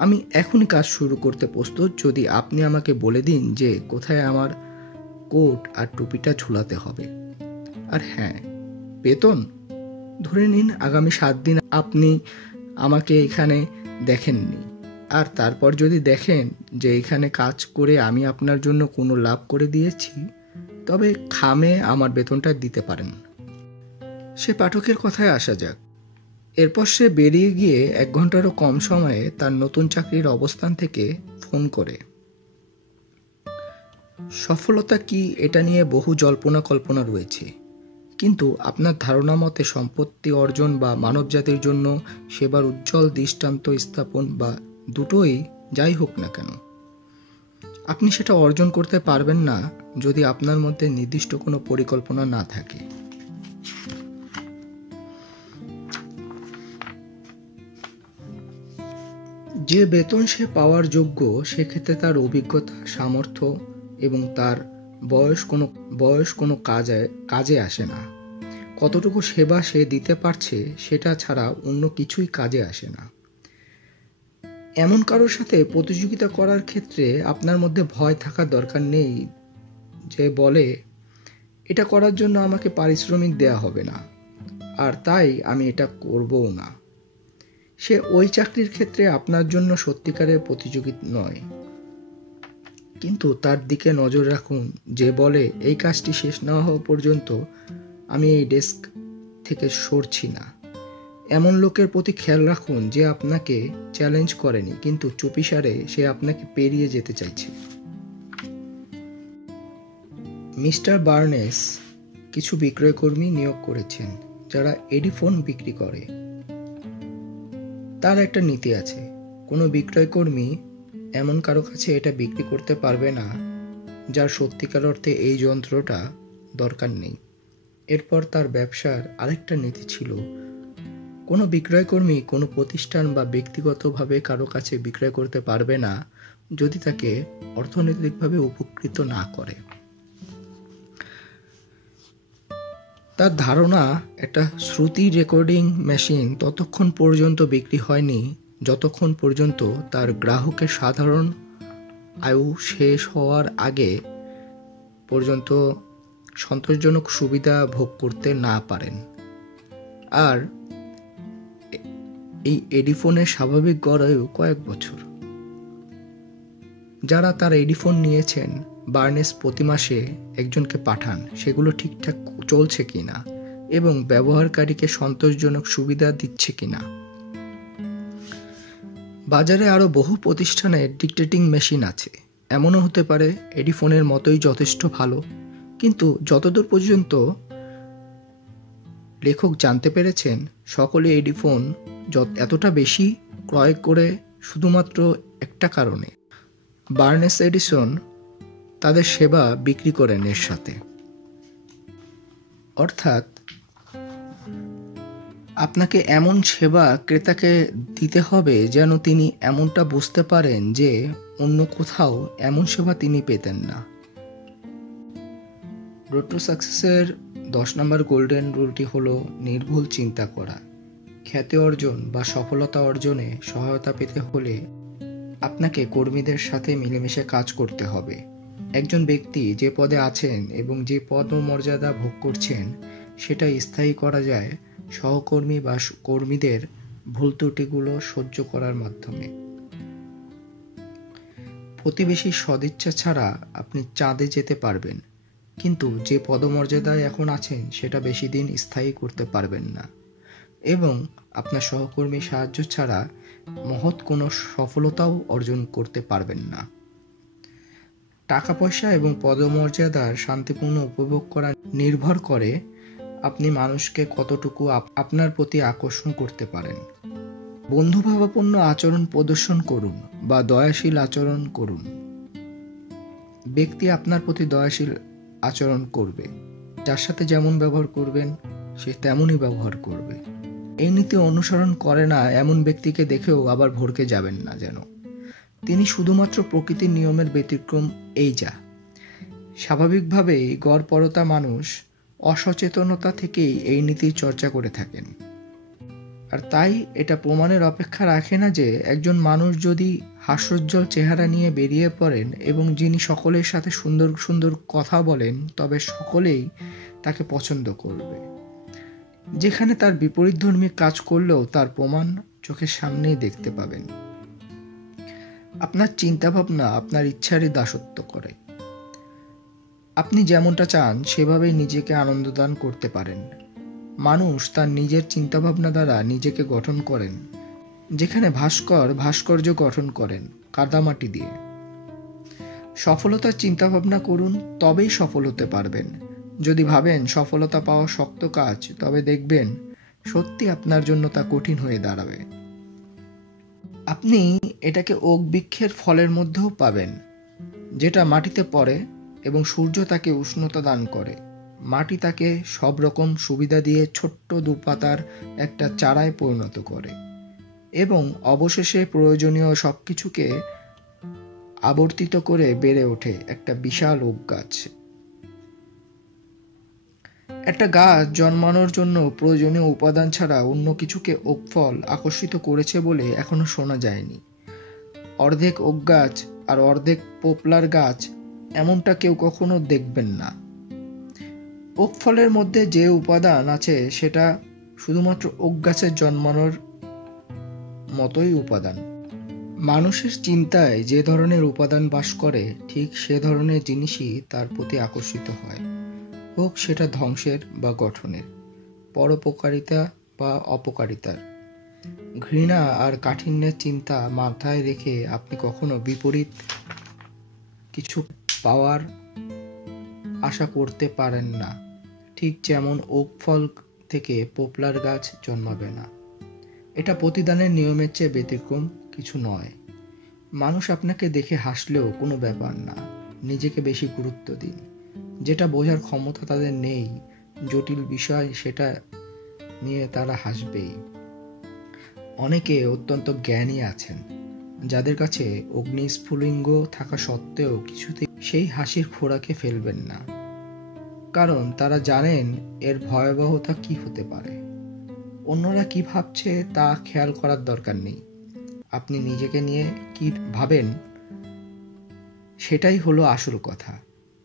আমি এখনই কাজ শুরু করতে প্রস্তুত যদি আপনি আমাকে বলে দিন যে কোথায় আমার কোট আর টুপিটা ঝুলাতে হবে। আর হ্যাঁ, বেতন ধরে নিন আগামী 7 দিন আপনি আমাকে এখানে দেখেননি, আর তারপর যদি দেখেন যে এখানে কাজ করে আমি আপনার জন্য কোনো লাভ করে দিয়েছি, তবে খামে আমার বেতনটা দিতে পারেন। সে পাঠকের কথায় আসা যাক। এরপর সে বেরিয়ে গিয়ে 1 ঘন্টারও কম সময়ে তার নতুন চাকরির অবস্থান থেকে ফোন করে। সফলতা কি এটা নিয়ে বহু জল্পনা কল্পনা রয়েছে, কিন্তু আপনার ধারণা মতে সম্পত্তি অর্জন বা মানবজাতির জন্য সেবার উজ্জ্বল দৃষ্টান্ত স্থাপন বা দুটোই যাই হোক না কেন, আপনি সেটা অর্জন করতে পারবেন না যদি আপনার মধ্যে নির্দিষ্ট কোনো পরিকল্পনা না থাকে। যে বেতন সে পাওয়ার যোগ্য সেক্ষেত্রে তার অভিজ্ঞতা, সামর্থ্য এবং তার বয়স কোনো বয়স কোনো কাজে আসে না। কতটুকু সেবা সে দিতে পারছে সেটা ছাড়া অন্য কিছুই কাজে আসে না। এমন কারোর সাথে প্রতিযোগিতা করার ক্ষেত্রে আপনার মধ্যে ভয় থাকার দরকার নেই যে বলে, এটা করার জন্য আমাকে পারিশ্রমিক দেয়া হবে না, আর তাই আমি এটা করবও না। সে ওই চাকরির ক্ষেত্রে আপনার জন্য সত্যিকারের প্রতিযোগী নয়। কিন্তু তার দিকে নজর রাখুন যে বলে, এই কাজটি শেষ না হওয়া পর্যন্ত আমি এই ডেস্ক থেকে সরছি না। এমন লোকের প্রতি খেয়াল রাখুন যে আপনাকে চ্যালেঞ্জ করেনি, কিন্তু চুপিসারে সে আপনাকে পেরিয়ে যেতে চাইছে। মিস্টার বার্নেস কিছু বিক্রয়কর্মী নিয়োগ করেছেন যারা এডিফোন বিক্রি করে। তার একটা নীতি আছে, কোনো বিক্রয়কর্মী এমন কারো কাছে এটা বিক্রি করতে পারবে না যার সত্যিকার অর্থে এই যন্ত্রটা দরকার নেই। এরপর তার ব্যবসার আরেকটা নীতি ছিল, কোনো বিক্রয়কর্মী কোনো প্রতিষ্ঠান বা ব্যক্তিগতভাবে কারো কাছে বিক্রয় করতে পারবে না যদি তাকে অর্থনৈতিকভাবে উপকৃত না করে। তার ধারণা, একটা শ্রুতি রেকর্ডিং মেশিন ততক্ষণ পর্যন্ত বিক্রি হয়নি যতক্ষণ পর্যন্ত তার গ্রাহকের সাধারণ আয়ু শেষ হওয়ার আগে পর্যন্ত সন্তোষজনক সুবিধা ভোগ করতে না পারেন। আর এই এডিফোনের স্বাভাবিক গড় আয়ু কয়েক বছর। যারা তার এডিফোন নিয়েছেন, বার্নেস প্রতি মাসে একজনকে পাঠান সেগুলো ঠিকঠাক চলছে কিনা এবং ব্যবহারকারীকে সন্তোষজনক সুবিধা দিচ্ছে কিনা। বাজারে আরও বহু প্রতিষ্ঠানে ডিকটেটিং মেশিন আছে। এমনও হতে পারে এডিফোনের মতোই যথেষ্ট ভালো, কিন্তু যতদূর পর্যন্ত লেখক জানতে পেরেছেন, সকলে এডিফোন এতটা বেশি ক্রয় করে শুধুমাত্র একটা কারণে, বার্নেস এডিসন তাদের সেবা বিক্রি করেন এর সাথে। অর্থাৎ আপনাকে এমন সেবা ক্রেতাকে দিতে হবে যেন তিনি এমনটা বুঝতে পারেন যে অন্য কোথাও এমন সেবা তিনি পেতেন না। রোড টু সাকসেসের 10 নম্বর গোল্ডেন রুলটি হলো নির্ভুল চিন্তা করা। খ্যাতি অর্জন বা সফলতা অর্জনে সহায়তা পেতে হলে আপনাকে কর্মীদের সাথে মিলেমিশে কাজ করতে হবে। একজন ব্যক্তি যে পদে আছেন এবং যে পদ ও মর্যাদা ভোগ করছেন সেটা স্থায়ী করা যায় সহকর্মী বা কর্মীদের ভুল ত্রুটিগুলো সহ্য করার মাধ্যমে। প্রতিবেশীর সদিচ্ছা ছাড়া আপনি চাঁদে যেতে পারবেন, কিন্তু যে পদমর্যাদায় এখন আছেন সেটা বেশি দিন স্থায়ী করতে পারবেন না, এবং আপনার সহকর্মীর সাহায্য ছাড়া মহৎ কোনো সফলতাও অর্জন করতে পারবেন না। টাকা পয়সা এবং পদমর্যাদার শান্তিপূর্ণ উপভোগ করা নির্ভর করে আপনি মানুষকে কতটুকু আপনার প্রতি আকর্ষণ করতে পারেন। বন্ধুভাবাপন্ন আচরণ প্রদর্শন করুন বা দয়াশীল আচরণ করুন। ব্যক্তি আপনার প্রতি দয়াশীল আচরণ করবে, যার সাথে যেমন ব্যবহার করবেন সে তেমনই ব্যবহার করবে। এই নীতি অনুসরণ করে না এমন ব্যক্তিকে দেখেও আবার ভড়কে যাবেন না, যেন তিনি শুধুমাত্র প্রকৃতির নিয়মের ব্যতিক্রম। এই যা স্বাভাবিকভাবেই গড়পড়তা মানুষ অসচেতনতা থেকেই এই নীতির চর্চা করে থাকেন। আর তাই এটা প্রমাণের অপেক্ষা রাখে না যে একজন মানুষ যদি হাস্যোজ্জ্বল চেহারা নিয়ে বেরিয়ে পড়েন এবং যিনি সকলের সাথে সুন্দর সুন্দর কথা বলেন, তবে সকলেই তাকে পছন্দ করবে। যেখানে তার বিপরীতধর্মী কাজ করলেও তার প্রমাণ চোখের সামনেই দেখতে পাবেন। আপনার চিন্তাভাবনা আপনার ইচ্ছারই দাসত্ব করে। আপনি যেমনটা চান সেভাবেই নিজেকে আনন্দদান করতে পারেন। মানুষ তার নিজের চিন্তাভাবনা দ্বারা নিজেকে গঠন করেন, যেখানে ভাস্কর ভাস্কর্য গঠন করেন কাদামাটি দিয়ে। সফলতার চিন্তাভাবনা করুন, তবেই সফল হতে পারবেন। যদি ভাবেন সফলতা পাওয়া শক্ত কাজ, তবে দেখবেন সত্যি আপনার জন্য তা কঠিন হয়ে দাঁড়াবে। আপনি এটাকে ওক বৃক্ষের ফলের মধ্যেও পাবেন, যেটা মাটিতে পড়ে এবং সূর্য তাকে উষ্ণতা দান করে। মাটি তাকে সব রকম সুবিধা দিয়ে ছোট্ট দুপাতার একটা চারায় পরিণত করে এবং অবশেষে প্রয়োজনীয় সবকিছুকে আবর্তিত করে বেড়ে ওঠে একটা বিশাল ওক গাছ। একটা গাছ জন্মানোর জন্য প্রয়োজনীয় উপাদান ছাড়া অন্য কিছুকে ওক ফল আকর্ষিত করেছে বলে এখনো শোনা যায়নি। অর্ধেক ওক গাছ আর অর্ধেক পপলার গাছ, এমনটা কেউ কখনো দেখবেন না। ওক ফলের মধ্যে যে উপাদান আছে সেটা শুধুমাত্র ওক গাছের জন্মানোর মতোই উপাদান। মানুষের চিন্তায় যে ধরনের উপাদান বাস করে, ঠিক সে ধরনের জিনিসই তার প্রতি আকর্ষিত হয়, হোক সেটা ধ্বংসের বা গঠনের, পরোপকারিতা বা অপকারিতার। ঘৃণা আর কাঠিন্যের চিন্তা মাথায় রেখে আপনি কখনো বিপরীত কিছু পাওয়ার আশা করতে পারেন না। ঠিক যেমন ওক ফল থেকে পপলার গাছ জন্মাবে না। এটা প্রতিদানের নিয়মের চেয়ে ব্যতিক্রম কিছু নয়। মানুষ আপনাকে দেখে হাসলেও কোনো ব্যাপার না, নিজেকে বেশি গুরুত্ব দিন। যেটা বোঝার ক্ষমতা তাদের নেই, জটিল বিষয় সেটা নিয়ে তারা হাসবেই। অনেকে অত্যন্ত জ্ঞানী আছেন, যাদের কাছে অগ্নিস্ফুলিঙ্গ থাকা সত্ত্বেও কিছুতেই সেই হাসির খোরাকে ফেলবেন না, কারণ তারা জানেন এর ভয়াবহতা কি হতে পারে। অন্যরা কি ভাবছে তা খেয়াল করার দরকার নেই। আপনি নিজেকে নিয়ে কি ভাবেন সেটাই হলো আসল কথা,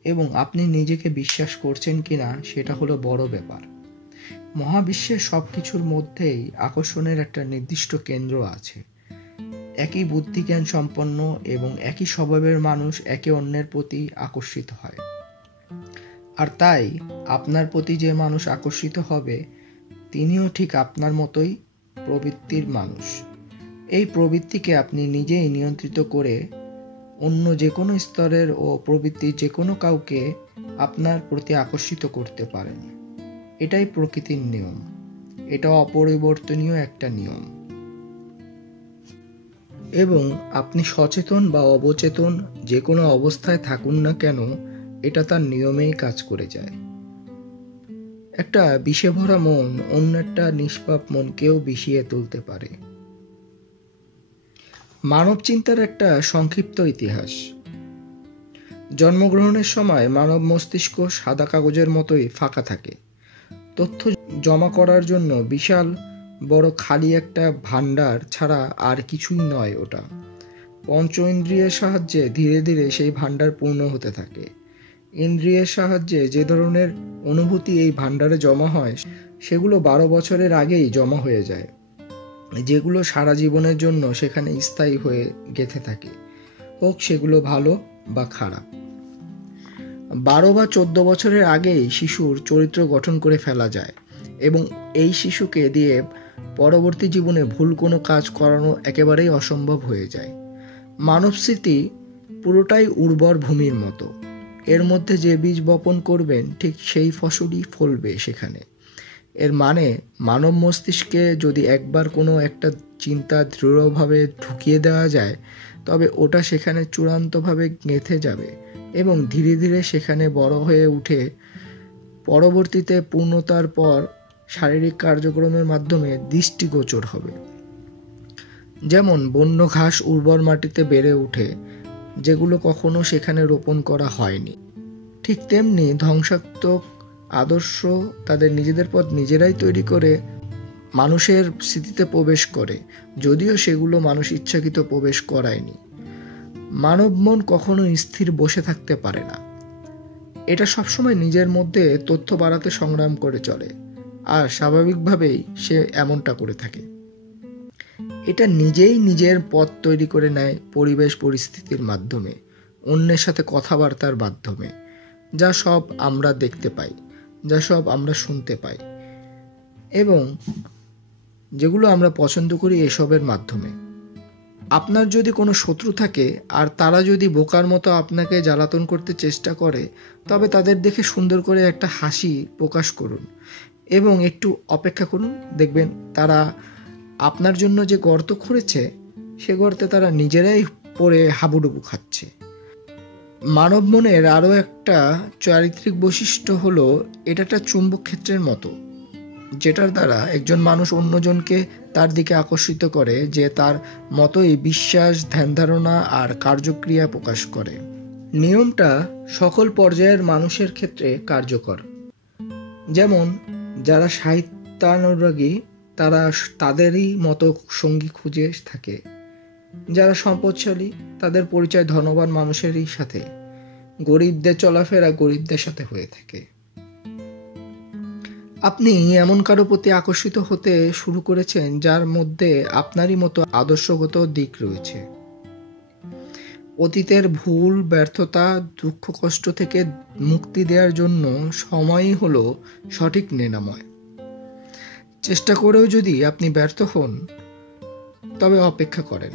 এবং আপনি নিজেকে বিশ্বাস করছেন কিনা সেটা হলো বড় ব্যাপার। মহাবিশ্বের সব কিছুর মধ্যেই আকর্ষণের একটা নির্দিষ্ট কেন্দ্র আছে। একই বুদ্ধিজ্ঞান সম্পন্ন এবং একই স্বভাবের মানুষ একে অন্যের প্রতি আকর্ষিত হয়। আর তাই আপনার প্রতি যে মানুষ আকর্ষিত হবে, তিনিও ঠিক আপনার মতোই প্রবৃত্তির মানুষ। এই প্রবৃত্তিকে আপনি নিজেই নিয়ন্ত্রিত করে অন্য যে কোনো স্তরের ও প্রবৃত্তির যে কোনো কাউকে আপনার প্রতি আকর্ষিত করতে পারেন। এটাই প্রকৃতির নিয়ম। এটা অপরিবর্তনীয় একটা নিয়ম। এবং আপনি সচেতন বা অবচেতন যে কোনো অবস্থায় থাকুন না কেন, এটা তার নিয়মেই কাজ করে যায়। একটা বিষে ভরা মন অন্য একটা নিষ্পাপ মনকেও বিষিয়ে তুলতে পারে। মানব চিন্তার একটা সংক্ষিপ্ত ইতিহাস। জন্মগ্রহণের সময় মানব মস্তিষ্ক সাদা কাগজের মতোই ফাঁকা থাকে। তথ্য জমা করার জন্য বিশাল বড় খালি একটা ভাণ্ডার ছাড়া আর কিছুই নয় ওটা। পঞ্চ ইন্দ্রিয়ের সাহায্যে ধীরে ধীরে সেই ভাণ্ডার পূর্ণ হতে থাকে। ইন্দ্রিয়ের সাহায্যে যে ধরনের অনুভূতি এই ভাণ্ডারে জমা হয়, সেগুলো 12 বছরের আগেই জমা হয়ে যায়, যেগুলো সারা জীবনের জন্য সেখানে স্থায়ী হয়ে গেঁথে থাকে, হোক সেগুলো ভালো বা খারাপ। 12 বা 14 বছরের আগেই শিশুর চরিত্র গঠন করে ফেলা যায়, এবং এই শিশুকে দিয়ে পরবর্তী জীবনে ভুল কোনো কাজ করানো একেবারেই অসম্ভব হয়ে যায়। মানব স্মৃতি পুরোটাই উর্বর ভূমির মতো। এর মধ্যে যে বীজ বপন করবেন, ঠিক সেই ফসলই ফলবে সেখানে। এর মানে মানব মস্তিষ্কে যদি একবার কোনো একটা চিন্তা দৃঢ়ভাবে ঢুকিয়ে দেওয়া যায়, তবে ওটা সেখানে চূড়ান্তভাবে গেঁথে যাবে এবং ধীরে ধীরে সেখানে বড় হয়ে উঠে পরবর্তীতে পূর্ণতার পর শারীরিক কার্যক্রমের মাধ্যমে দৃষ্টিগোচর হবে। যেমন বন্য ঘাস উর্বর মাটিতে বেড়ে ওঠে, যেগুলো কখনো সেখানে রোপণ করা হয়নি, ঠিক তেমনি ধ্বংসাত্মক আদর্শ তাদের নিজেদের পথ নিজেরাই তৈরি করে মানুষের স্মৃতিতে প্রবেশ করে, যদিও সেগুলো মানুষ ইচ্ছাকৃত প্রবেশ করায়নি। মানব মন কখনো স্থির বসে থাকতে পারে না। এটা সবসময় নিজের মধ্যে তথ্য বাড়াতে সংগ্রাম করে চলে, আর স্বাভাবিকভাবেই সে এমনটা করে থাকে। এটা নিজেই নিজের পথ তৈরি করে নেয় পরিবেশ পরিস্থিতির মাধ্যমে, অন্যের সাথে কথাবার্তার মাধ্যমে, যা সব আমরা দেখতে পাই, যা সব আমরা শুনতে পাই, এবং যেগুলো আমরা পছন্দ করি এসবের মাধ্যমে। আপনার যদি কোনো শত্রু থাকে আর তারা যদি বোকার মতো আপনাকে জ্বালাতন করতে চেষ্টা করে, তবে তাদের দেখে সুন্দর করে একটা হাসি প্রকাশ করুন এবং একটু অপেক্ষা করুন। দেখবেন তারা আপনার জন্য যে গর্ত খুঁড়েছে, সে গর্তে তারা নিজেরাই পড়ে হাবুডুবু খাচ্ছে। মানব মনের আরও একটা চারিত্রিক বৈশিষ্ট্য হলো, এটা একটা চুম্বক ক্ষেত্রের মতো, যেটার দ্বারা একজন মানুষ অন্যজনকে তার দিকে আকর্ষিত করে, যে তার মতোই বিশ্বাস, ধ্যান ধারণা আর কার্যক্রিয়া প্রকাশ করে। নিয়মটা সকল পর্যায়ের মানুষের ক্ষেত্রে কার্যকর। যেমন যারা সাহিত্যানুরাগী তারা তাদেরই মতো সঙ্গী খুঁজে থাকে, যারা সম্পদশালী তাদের পরিচয় ধনবান মানুষেরই সাথে, গরিবদের চলাফেরা গরিবদের সাথে হয়ে থাকে। আপনি এমন কারো প্রতি আকর্ষিত হতে শুরু করেছেন যার মধ্যে আপনারই মতো আদর্শগত দিক রয়েছে। অতীতের ভুল, ব্যর্থতা, দুঃখ, কষ্ট থেকে মুক্তি দেওয়ার জন্য সময়ই হলো সঠিক নিরাময়। চেষ্টা করেও যদি আপনি ব্যর্থ হন তবে অপেক্ষা করেন।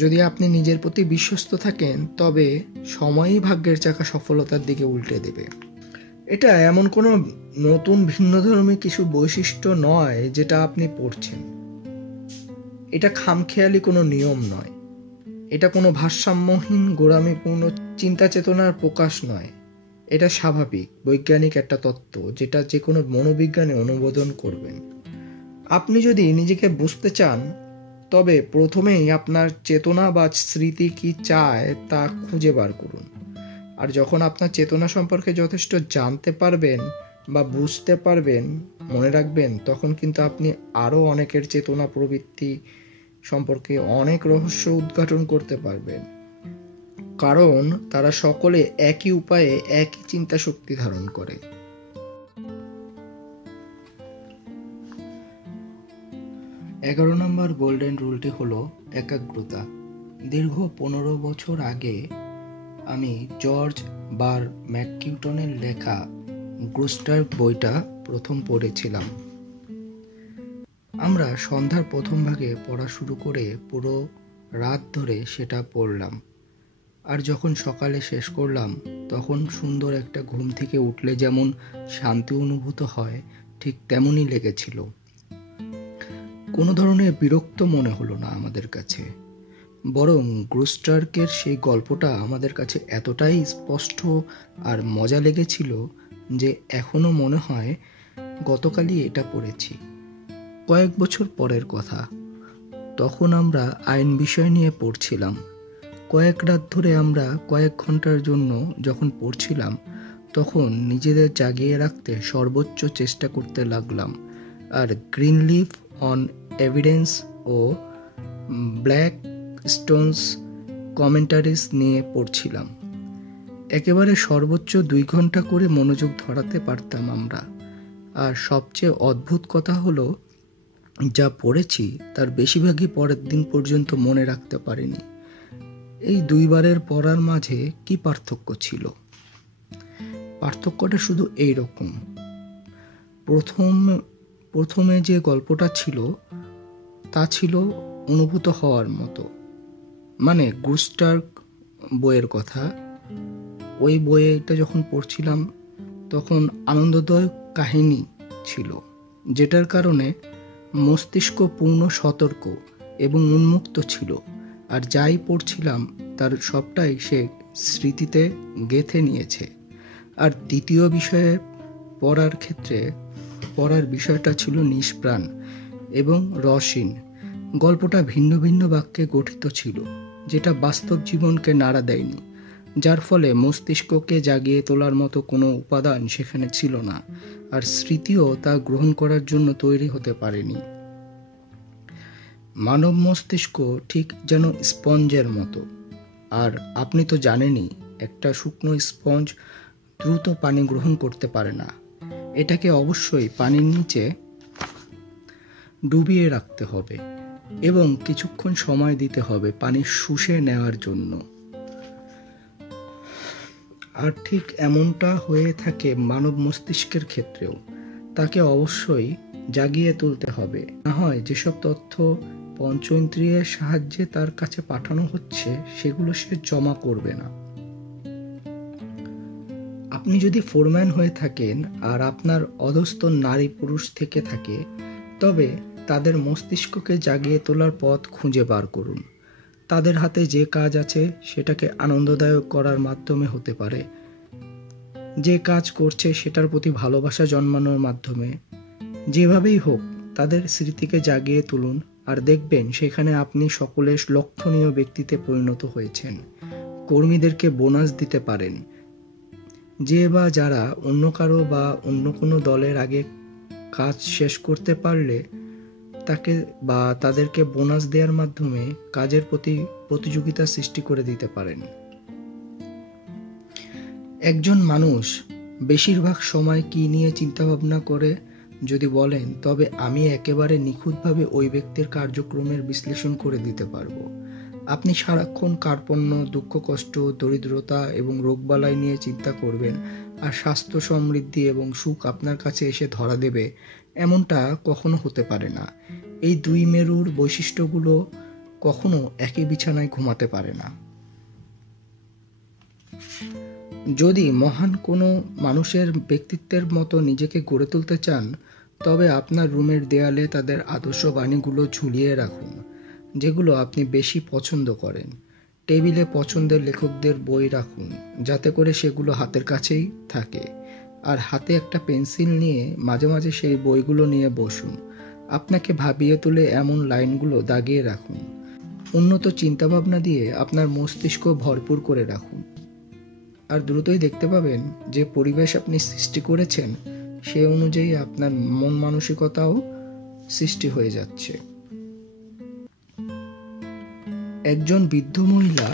যদি আপনি নিজের প্রতি বিশ্বস্ত থাকেন তবে সময়ই ভাগ্যের চাকা সফলতার দিকে উল্টে দেবে। এটা এমন কোনো নতুন ভিন্নধর্মী কিছু বৈশিষ্ট্য নয় যেটা আপনি পড়ছেন। এটা খামখেয়ালি কোনো নিয়ম নয়। এটা কোনো ভারসাম্যহীন গোঁড়ামিপূর্ণ চিন্তা চেতনার প্রকাশ নয়। এটা স্বাভাবিক বৈজ্ঞানিক একটা তত্ত্ব যেটা যে কোনো মনোবিজ্ঞানী অনুমোদন করবেন। আপনি যদি নিজেকে বুঝতে চান তবে প্রথমেই আপনার চেতনা বা স্মৃতি কি চায় তা খুঁজে বার করুন। আর যখন আপনার চেতনা সম্পর্কে যথেষ্ট জানতে পারবেন বা বুঝতে পারবেন, মনে রাখবেন, তখন কিন্তু আপনি আরও অনেকের চেতনা প্রবৃত্তি সম্পর্কে অনেক রহস্য উদ্ঘাটন করতে পারবেন, কারণ তারা সকলে একই উপায়ে একই চিন্তা শক্তি ধারণ করে। 11 নম্বর গোল্ডেন রুলটি হলো একাগ্রতা। দীর্ঘ 15 বছর আগে আমি জর্জ বার ম্যাককিউটনের লেখা গ্রুস্টার বইটা প্রথম পড়েছিলাম। আমরা সন্ধ্যার প্রথম ভাগে পড়া শুরু করে পুরো রাত ধরে সেটা পড়লাম, আর যখন সকালে শেষ করলাম তখন সুন্দর একটা ঘুম থেকে উঠলে যেমন শান্তি অনুভূত হয় ঠিক তেমনই লেগেছিল। কোনো ধরনের বিরক্ত মনে হলো না আমাদের কাছে, বরং গ্রুস্টার্কের সেই গল্পটা আমাদের কাছে এতটাই স্পষ্ট আর মজা লেগেছিল যে এখনো মনে হয় গতকালই এটা পড়েছি। কয়েক বছর পরের কথা, তখন আমরা আইন বিষয় নিয়ে পড়ছিলাম। কয়েক রাত ধরে আমরা কয়েক ঘন্টার জন্য যখন পড়ছিলাম তখন নিজেদের জাগিয়ে রাখতে সর্বোচ্চ চেষ্টা করতে লাগলাম, আর গ্রিনলিফ অন এভিডেন্স ও ব্ল্যাক স্টোনস কমেন্টারিজ নিয়ে পড়ছিলাম। একেবারে সর্বোচ্চ 2 ঘন্টা করে মনোযোগ ধরাতে পারতাম আমরা। আর সবচেয়ে অদ্ভুত কথা হলো, যা পড়েছি তার বেশিরভাগই পরের দিন পর্যন্ত মনে রাখতে পারিনি। এই 2 বারের পড়ার মাঝে কি পার্থক্য ছিল? পার্থক্যটা শুধু এই রকম। প্রথমে যে গল্পটা ছিল তা ছিল অনুভূত হওয়ার মতো, মানে গ্রুস্টার্ক বইয়ের কথা। ওই বইটা যখন পড়ছিলাম তখন আনন্দদায়ক কাহিনী ছিল, যেটার কারণে মস্তিষ্ক পূর্ণ সতর্ক এবং উন্মুক্ত ছিল, আর যাই পড়ছিলাম তার সবটাই সে স্মৃতিতে গেঁথে নিয়েছে। আর দ্বিতীয় বিষয়ে পড়ার বিষয়টা ছিল নিষ্প্রাণ এবং রসহীন। গল্পটা ভিন্ন ভিন্ন বাক্যে গঠিত ছিল, যেটা বাস্তব জীবনকে নাড়া দেয়নি, যার ফলে মস্তিষ্ককে জাগিয়ে তোলার মতো কোনো উপাদান সেখানে ছিল না, আর স্মৃতিও তা গ্রহণ করার জন্য তৈরি হতে পারেনি। মানব মস্তিষ্ক ঠিক যেন স্পঞ্জের মতো, আর আপনি তো জানেনই একটা শুকনো স্পঞ্জ দ্রুত পানি গ্রহণ করতে পারে না। এটাকে অবশ্যই পানির নিচে ডুবিয়ে রাখতে হবে এবং কিছুক্ষণ সময় দিতে হবে পানি শুষে নেওয়ার জন্য। আর ঠিক এমনটা হয়ে থাকে মানব মস্তিষ্কের ক্ষেত্রেও। তাকে অবশ্যই জাগিয়ে তুলতে হবে, না হয় যেসব তথ্য পঞ্চ ইন্দ্রিয়ের সাহায্যে তার কাছে পাঠানো হচ্ছে সেগুলো সে জমা করবে না। আপনি যদি ফোরম্যান হয়ে থাকেন আর আপনার অধস্তন নারী পুরুষ থেকে থাকে, তবে তাদের মস্তিষ্ককে জাগিয়ে তোলার পথ খুঁজে বার করুন। তাদের হাতে যে কাজ আছে সেটাকে আনন্দদায়ক করার মাধ্যমে হতে পারে, যে কাজ করছে সেটার প্রতি ভালোবাসা জন্মানোর মাধ্যমে। যেভাবেই হোক তাদের স্মৃতিকে জাগিয়ে তুলুন, আর দেখবেন সেখানে আপনি সকলের লক্ষণীয় ব্যক্তিতে পরিণত হয়েছেন। কর্মীদেরকে বোনাস দিতে পারেন, যে বা যারা অন্য কারো বা অন্য কোনো দলের আগে কাজ শেষ করতে পারলে তাকে বা তাদেরকে বোনাস দেওয়ার মাধ্যমে কাজের প্রতি প্রতিযোগিতা সৃষ্টি করে দিতে পারেন। একজন মানুষ বেশিরভাগ সময় কী নিয়ে চিন্তাভাবনা করে যদি বলেন, তবে আমি একেবারে নিখুঁতভাবে ওই ব্যক্তির কার্যক্রমের বিশ্লেষণ করে দিতে পারবো। আপনি সারাক্ষণ কার্পণ্য, দুঃখ, কষ্ট, দরিদ্রতা এবং রোগবালাই নিয়ে চিন্তা করবেন, আর স্বাস্থ্য, সমৃদ্ধি এবং সুখ আপনার কাছে এসে ধরা দেবে, এমনটা কখনো হতে পারে না। এই দুই মেরুর বৈশিষ্ট্যগুলো কখনো একই বিছানায় ঘুমাতে পারে না। যদি মহান কোনো মানুষের ব্যক্তিত্বের মতো নিজেকে গড়ে তুলতে চান, তবে আপনার রুমের দেয়ালে তাদের আদর্শ বাণীগুলো ঝুলিয়ে রাখুন, যেগুলো আপনি বেশি পছন্দ করেন। টেবিলে পছন্দের লেখকদের বই রাখুন, যাতে করে সেগুলো হাতের কাছেই থাকে। আর হাতে একটা পেন্সিল নিয়ে মাঝে মাঝে সেই বইগুলো নিয়ে বসুন। আপনাকে ভাবিয়ে তুলে এমন লাইনগুলো দাগিয়ে রাখুন। উন্নত চিন্তাভাবনা দিয়ে আপনার মস্তিষ্ক ভরপুর করে রাখুন। আর দ্রুতই দেখতে পাবেন যে পরিবেশ আপনি সৃষ্টি করেছেন সে অনুযায়ী আপনার মন মানসিকতাও সৃষ্টি হয়ে যাচ্ছে। একজন বৃদ্ধ মহিলা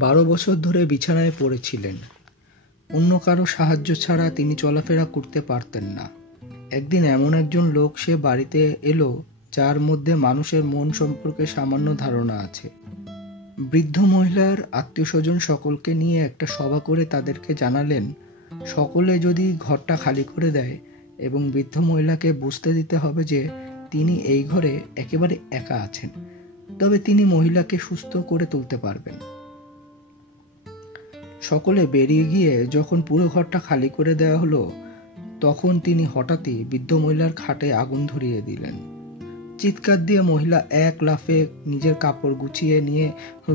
12 বছর ধরে বিছানায় পড়েছিলেন। অন্য কারো সাহায্য ছাড়া তিনি চলাফেরা করতে পারতেন না। একদিন এমন একজন লোক সে বাড়িতে এলো যার মধ্যে মানুষের মন সম্পর্কে সামান্য ধারণা আছে। বৃদ্ধ মহিলার আত্মীয়স্বজন সকলকে নিয়ে একটা সভা করে তাদেরকে জানালেন সকলে যদি ঘরটা খালি করে দেয় এবং বৃদ্ধ মহিলাকে বুঝতে দিতে হবে যে তিনি এই ঘরে একেবারে একা আছেন, তবে তিনি মহিলাকে সুস্থ করে তুলতে পারবেন। সকলে বেরিয়ে গিয়ে যখন পুরো ঘরটা খালি করে দেওয়া হলো, তখন তিনি হঠাৎই বৃদ্ধ মহিলার খাটে আগুন ধরিয়ে দিলেন। চিৎকার দিয়ে মহিলা এক লাফে নিজের কাপড় গুছিয়ে নিয়ে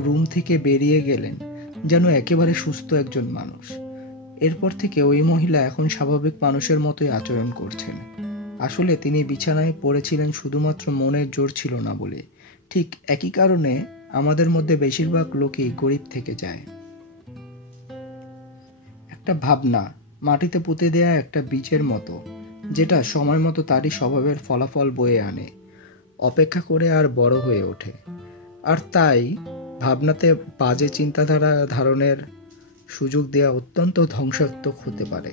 রুম থেকে বেরিয়ে গেলেন, যেন একেবারে সুস্থ একজন মানুষ। এরপর থেকে ওই মহিলা এখন স্বাভাবিক মানুষের মতোই আচরণ করছেন। আসলে তিনি বিছানায় পড়েছিলেন শুধুমাত্র মনের জোর ছিল না বলে। ঠিক একই কারণে আমাদের মধ্যে বেশিরভাগ লোকই গরিব থেকে যায়। একটা ভাবনা মাটিতে পুঁতে দেয়া একটা বীজের মতো, যেটা সময় মতো তারই স্বভাবের ফলাফল বয়ে আনে, অপেক্ষা করে আর বড় হয়ে ওঠে। আর তাই ভাবনাতে বাজে চিন্তাধারা ধারণের সুযোগ দেওয়া অত্যন্ত ধ্বংসাত্মক হতে পারে।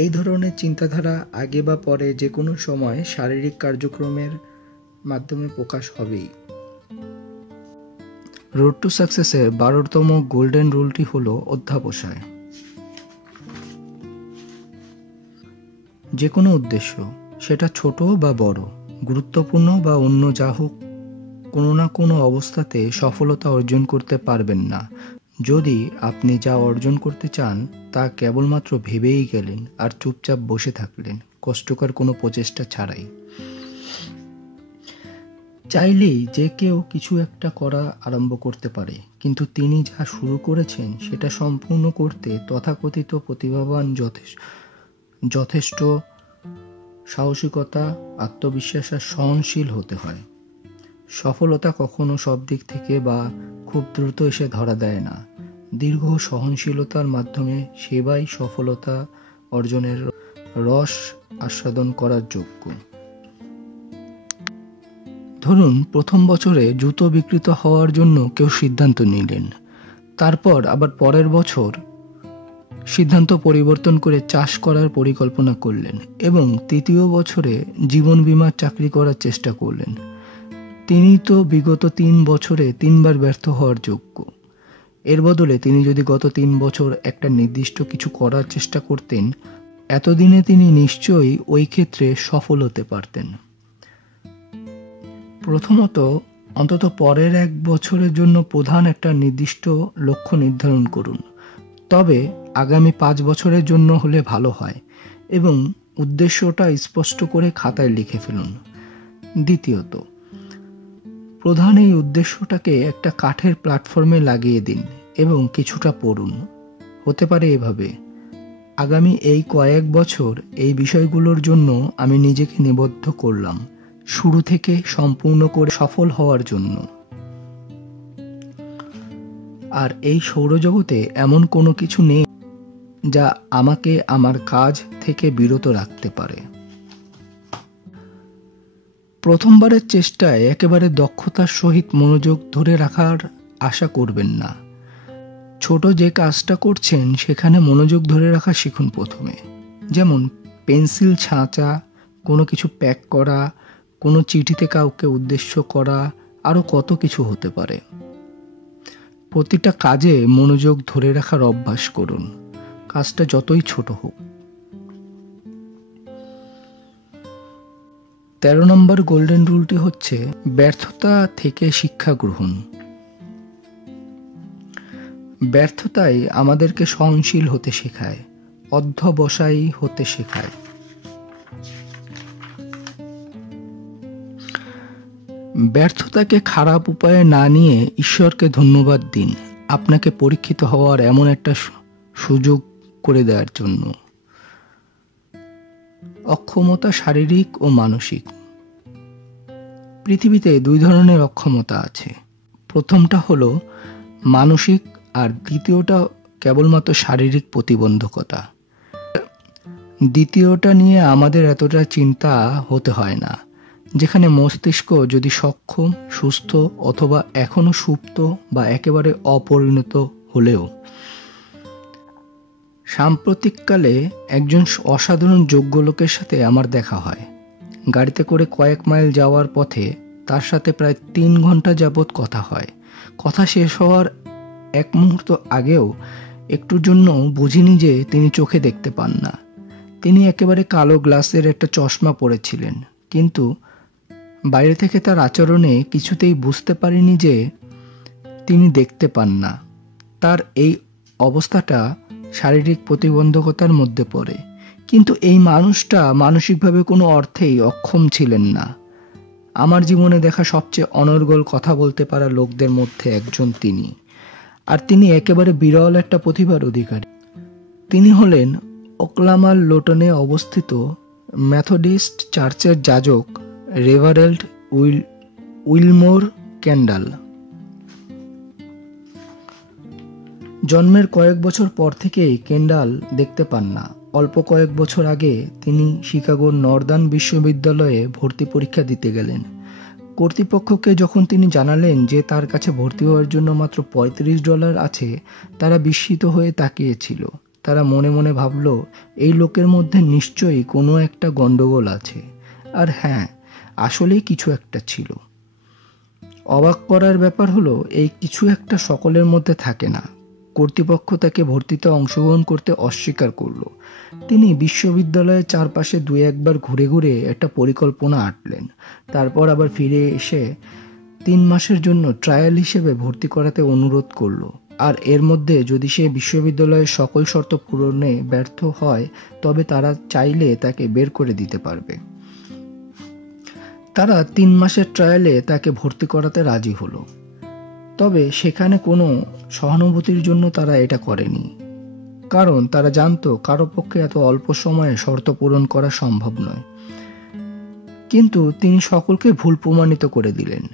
এই ধরনের চিন্তাধারা আগে বা পরে যে কোনো সময় শারীরিক কার্যক্রমের মাধ্যমে প্রকাশ হবেই। রোড টু সাকসেসের 12তম গোল্ডেন রুলটি হলো অধ্যবসায়। যে কোনো উদ্দেশ্য, সেটা ছোট বা বড়, গুরুত্বপূর্ণ বা অন্য যা হোক, কোনো না কোনো অবস্থাতে সফলতা অর্জন করতে পারবেন না যদি আপনি যা অর্জন করতে চান তা কেবলমাত্র ভেবেই গেলেন আর চুপচাপ বসে থাকলেন, কষ্টকর কোনো প্রচেষ্টা ছাড়াই। চাইলেই যে কেউ কিছু একটা করা আরম্ভ করতে পারে, কিন্তু তিনি যা শুরু করেছেন সেটা সম্পূর্ণ করতে তথাকথিত প্রতিভাবান যথেষ্ট সাহসিকতা, আত্মবিশ্বাস আর সহনশীল হতে হয়। সফলতা কখনো সব দিক থেকে বা খুব দ্রুত এসে ধরা দেয় না। দীর্ঘ সহনশীলতার মাধ্যমে সেবাই সফলতা অর্জনের রস আস্বাদন করার যোগ্য। ধরুন, প্রথম বছরে জুতো বিক্রিত হওয়ার জন্য কেউ সিদ্ধান্ত নিলেন, তারপর আবার পরের বছর সিদ্ধান্ত পরিবর্তন করে চাষ করার পরিকল্পনা করলেন এবং তৃতীয় বছরে জীবন বীমার চাকরি করার চেষ্টা করলেন। তিনি তো বিগত 3 বছরে 3 বার ব্যর্থ হওয়ার যোগ্য। এর বদলে তিনি যদি গত 3 বছর একটা নির্দিষ্ট কিছু করার চেষ্টা করতেন, এতদিনে তিনি নিশ্চয়ই ওই ক্ষেত্রে সফল হতে পারতেন। প্রথমত, অন্তত পরের 1 বছরের জন্য প্রধান একটা নির্দিষ্ট লক্ষ্য নির্ধারণ করুন, তবে আগামী 5 বছরের জন্য হলে ভালো হয় এবং উদ্দেশ্যটা স্পষ্ট করে খাতায় লিখে ফেলুন। দ্বিতীয়ত, প্রধান এই উদ্দেশ্যটাকে একটা কাঠের প্ল্যাটফর্মে লাগিয়ে দিন এবং কিছুটা পড়ুন। হতে পারে এভাবে: আগামী এই কয়েক বছর এই বিষয়গুলোর জন্য আমি নিজেকে নিবদ্ধ করলাম, শুরু থেকে সম্পূর্ণ করে সফল হওয়ার জন্য। আর এই সৌরজগতে এমন কোনো কিছু নেই যা আমাকে আমার কাজ থেকে বিরত রাখতে পারে। প্রথমবারের চেষ্টায় একেবারে দক্ষতার সহিত মনোযোগ ধরে রাখার আশা করবেন না। ছোট যে কাজটা করছেন সেখানে মনোযোগ ধরে রাখা শিখুন প্রথমে। যেমন পেন্সিল ছাঁচা, কোনো কিছু প্যাক করা, কোনো চিঠিতে কাউকে উদ্দেশ্য করা, আরও কত কিছু হতে পারে। প্রতিটা কাজে মনোযোগ ধরে রাখার অভ্যাস করুন, কাজটা যতই ছোট হোক। 13 নম্বর গোল্ডেন রুলটি হচ্ছে ব্যর্থতা থেকে শিক্ষা গ্রহণ। ব্যর্থতাই আমাদেরকে সহনশীল হতে শেখায়, অধ্যবসায়ী হতে শেখায়। ব্যর্থতাকে খারাপ উপায়ে না নিয়ে ঈশ্বরকে ধন্যবাদ দিন আপনাকে পরীক্ষিত হওয়ার এমন একটা সুযোগ করে দেওয়ার জন্য। অক্ষমতা শারীরিক ও মানসিক। পৃথিবীতে 2 ধরনের অক্ষমতা আছে। প্রথমটা হলো মানসিক আর দ্বিতীয়টা কেবলমাত্র শারীরিক প্রতিবন্ধকতা। দ্বিতীয়টা নিয়ে আমাদের এতটা চিন্তা হতে হয় না, যেখানে মস্তিষ্ক যদি সক্ষম, সুস্থ অথবা এখনো সুপ্ত বা একেবারে অপরিণত হলেও। সাম্প্রতিককালে একজন অসাধারণ যোগ্য লোকের সাথে আমার দেখা হয়। গাড়িতে করে কয়েক মাইল যাওয়ার পথে তার সাথে প্রায় 3 ঘন্টা যাবৎ কথা হয়। কথা শেষ হওয়ার 1 মুহূর্ত আগেও একটুর জন্য বুঝিনি যে তিনি চোখে দেখতে পান না। তিনি একেবারে কালো গ্লাসের একটা চশমা পরেছিলেন, কিন্তু বাইরে থেকে তার আচরণে কিছুতেই বুঝতে পারিনি যে তিনি দেখতে পান না। তার এই অবস্থাটা শারীরিক প্রতিবন্ধকতার মধ্যে পড়ে, কিন্তু এই মানুষটা মানসিকভাবে কোনো অর্থেই অক্ষম ছিলেন না। আমার জীবনে দেখা সবচেয়ে অনর্গল কথা বলতে পারা লোকদের মধ্যে একজন তিনি, আর তিনি একেবারে বিরল একটা প্রতিভার অধিকারী। তিনি হলেন ওকলামার লোটনে অবস্থিত মেথডিস্ট চার্চের যাজক রেভারেন্ড উইলমোর ক্যান্ডাল। জন্মের কয়েক বছর পর থেকেই ক্যান্ডাল দেখতে পান না। অল্প কয়েক বছর আগে তিনি শিকাগোর নর্দার্ন বিশ্ববিদ্যালয়ে ভর্তি পরীক্ষা দিতে গেলেন। কর্তৃপক্ষকে যখন তিনি জানালেন যে তার কাছে ভর্তি হওয়ার জন্য মাত্র $35 আছে, তারা বিস্মিত হয়ে তাকিয়েছিল। তারা মনে মনে ভাবল, এই লোকের মধ্যে নিশ্চয়ই কোনো একটা গন্ডগোল আছে। আর হ্যাঁ, আসলেই কিছু একটা ছিল। অবাক করার ব্যাপার হলো, এই কিছু একটা সকলের মধ্যে থাকে না। কর্তৃপক্ষ তাকে ভর্তিতে অংশগ্রহণ করতে অস্বীকার করল। তিনি বিশ্ববিদ্যালয়ের চারপাশে 2-1 বার ঘুরে ঘুরে একটা পরিকল্পনা আঁটলেন। তারপর আবার ফিরে এসে 3 মাসের জন্য ট্রায়াল হিসেবে ভর্তি করাতে অনুরোধ করল। আর এর মধ্যে যদি সে বিশ্ববিদ্যালয়ের সকল শর্ত পূরণে ব্যর্থ হয়, তবে তারা চাইলে তাকে বের করে দিতে পারবে। তারা 3 মাসের ট্রায়ালে তাকে ভর্তি করাতে রাজি হলো। তবে সেখানে কোনো সহানুভূতির জন্য তারা এটা করেনি, কারণ তারা জানতো কারো পক্ষে এত অল্প সময়ে শর্ত পূরণ করা সম্ভব নয়। কিন্তু তিনি সকলকে ভুল প্রমাণিত করে দিলেন।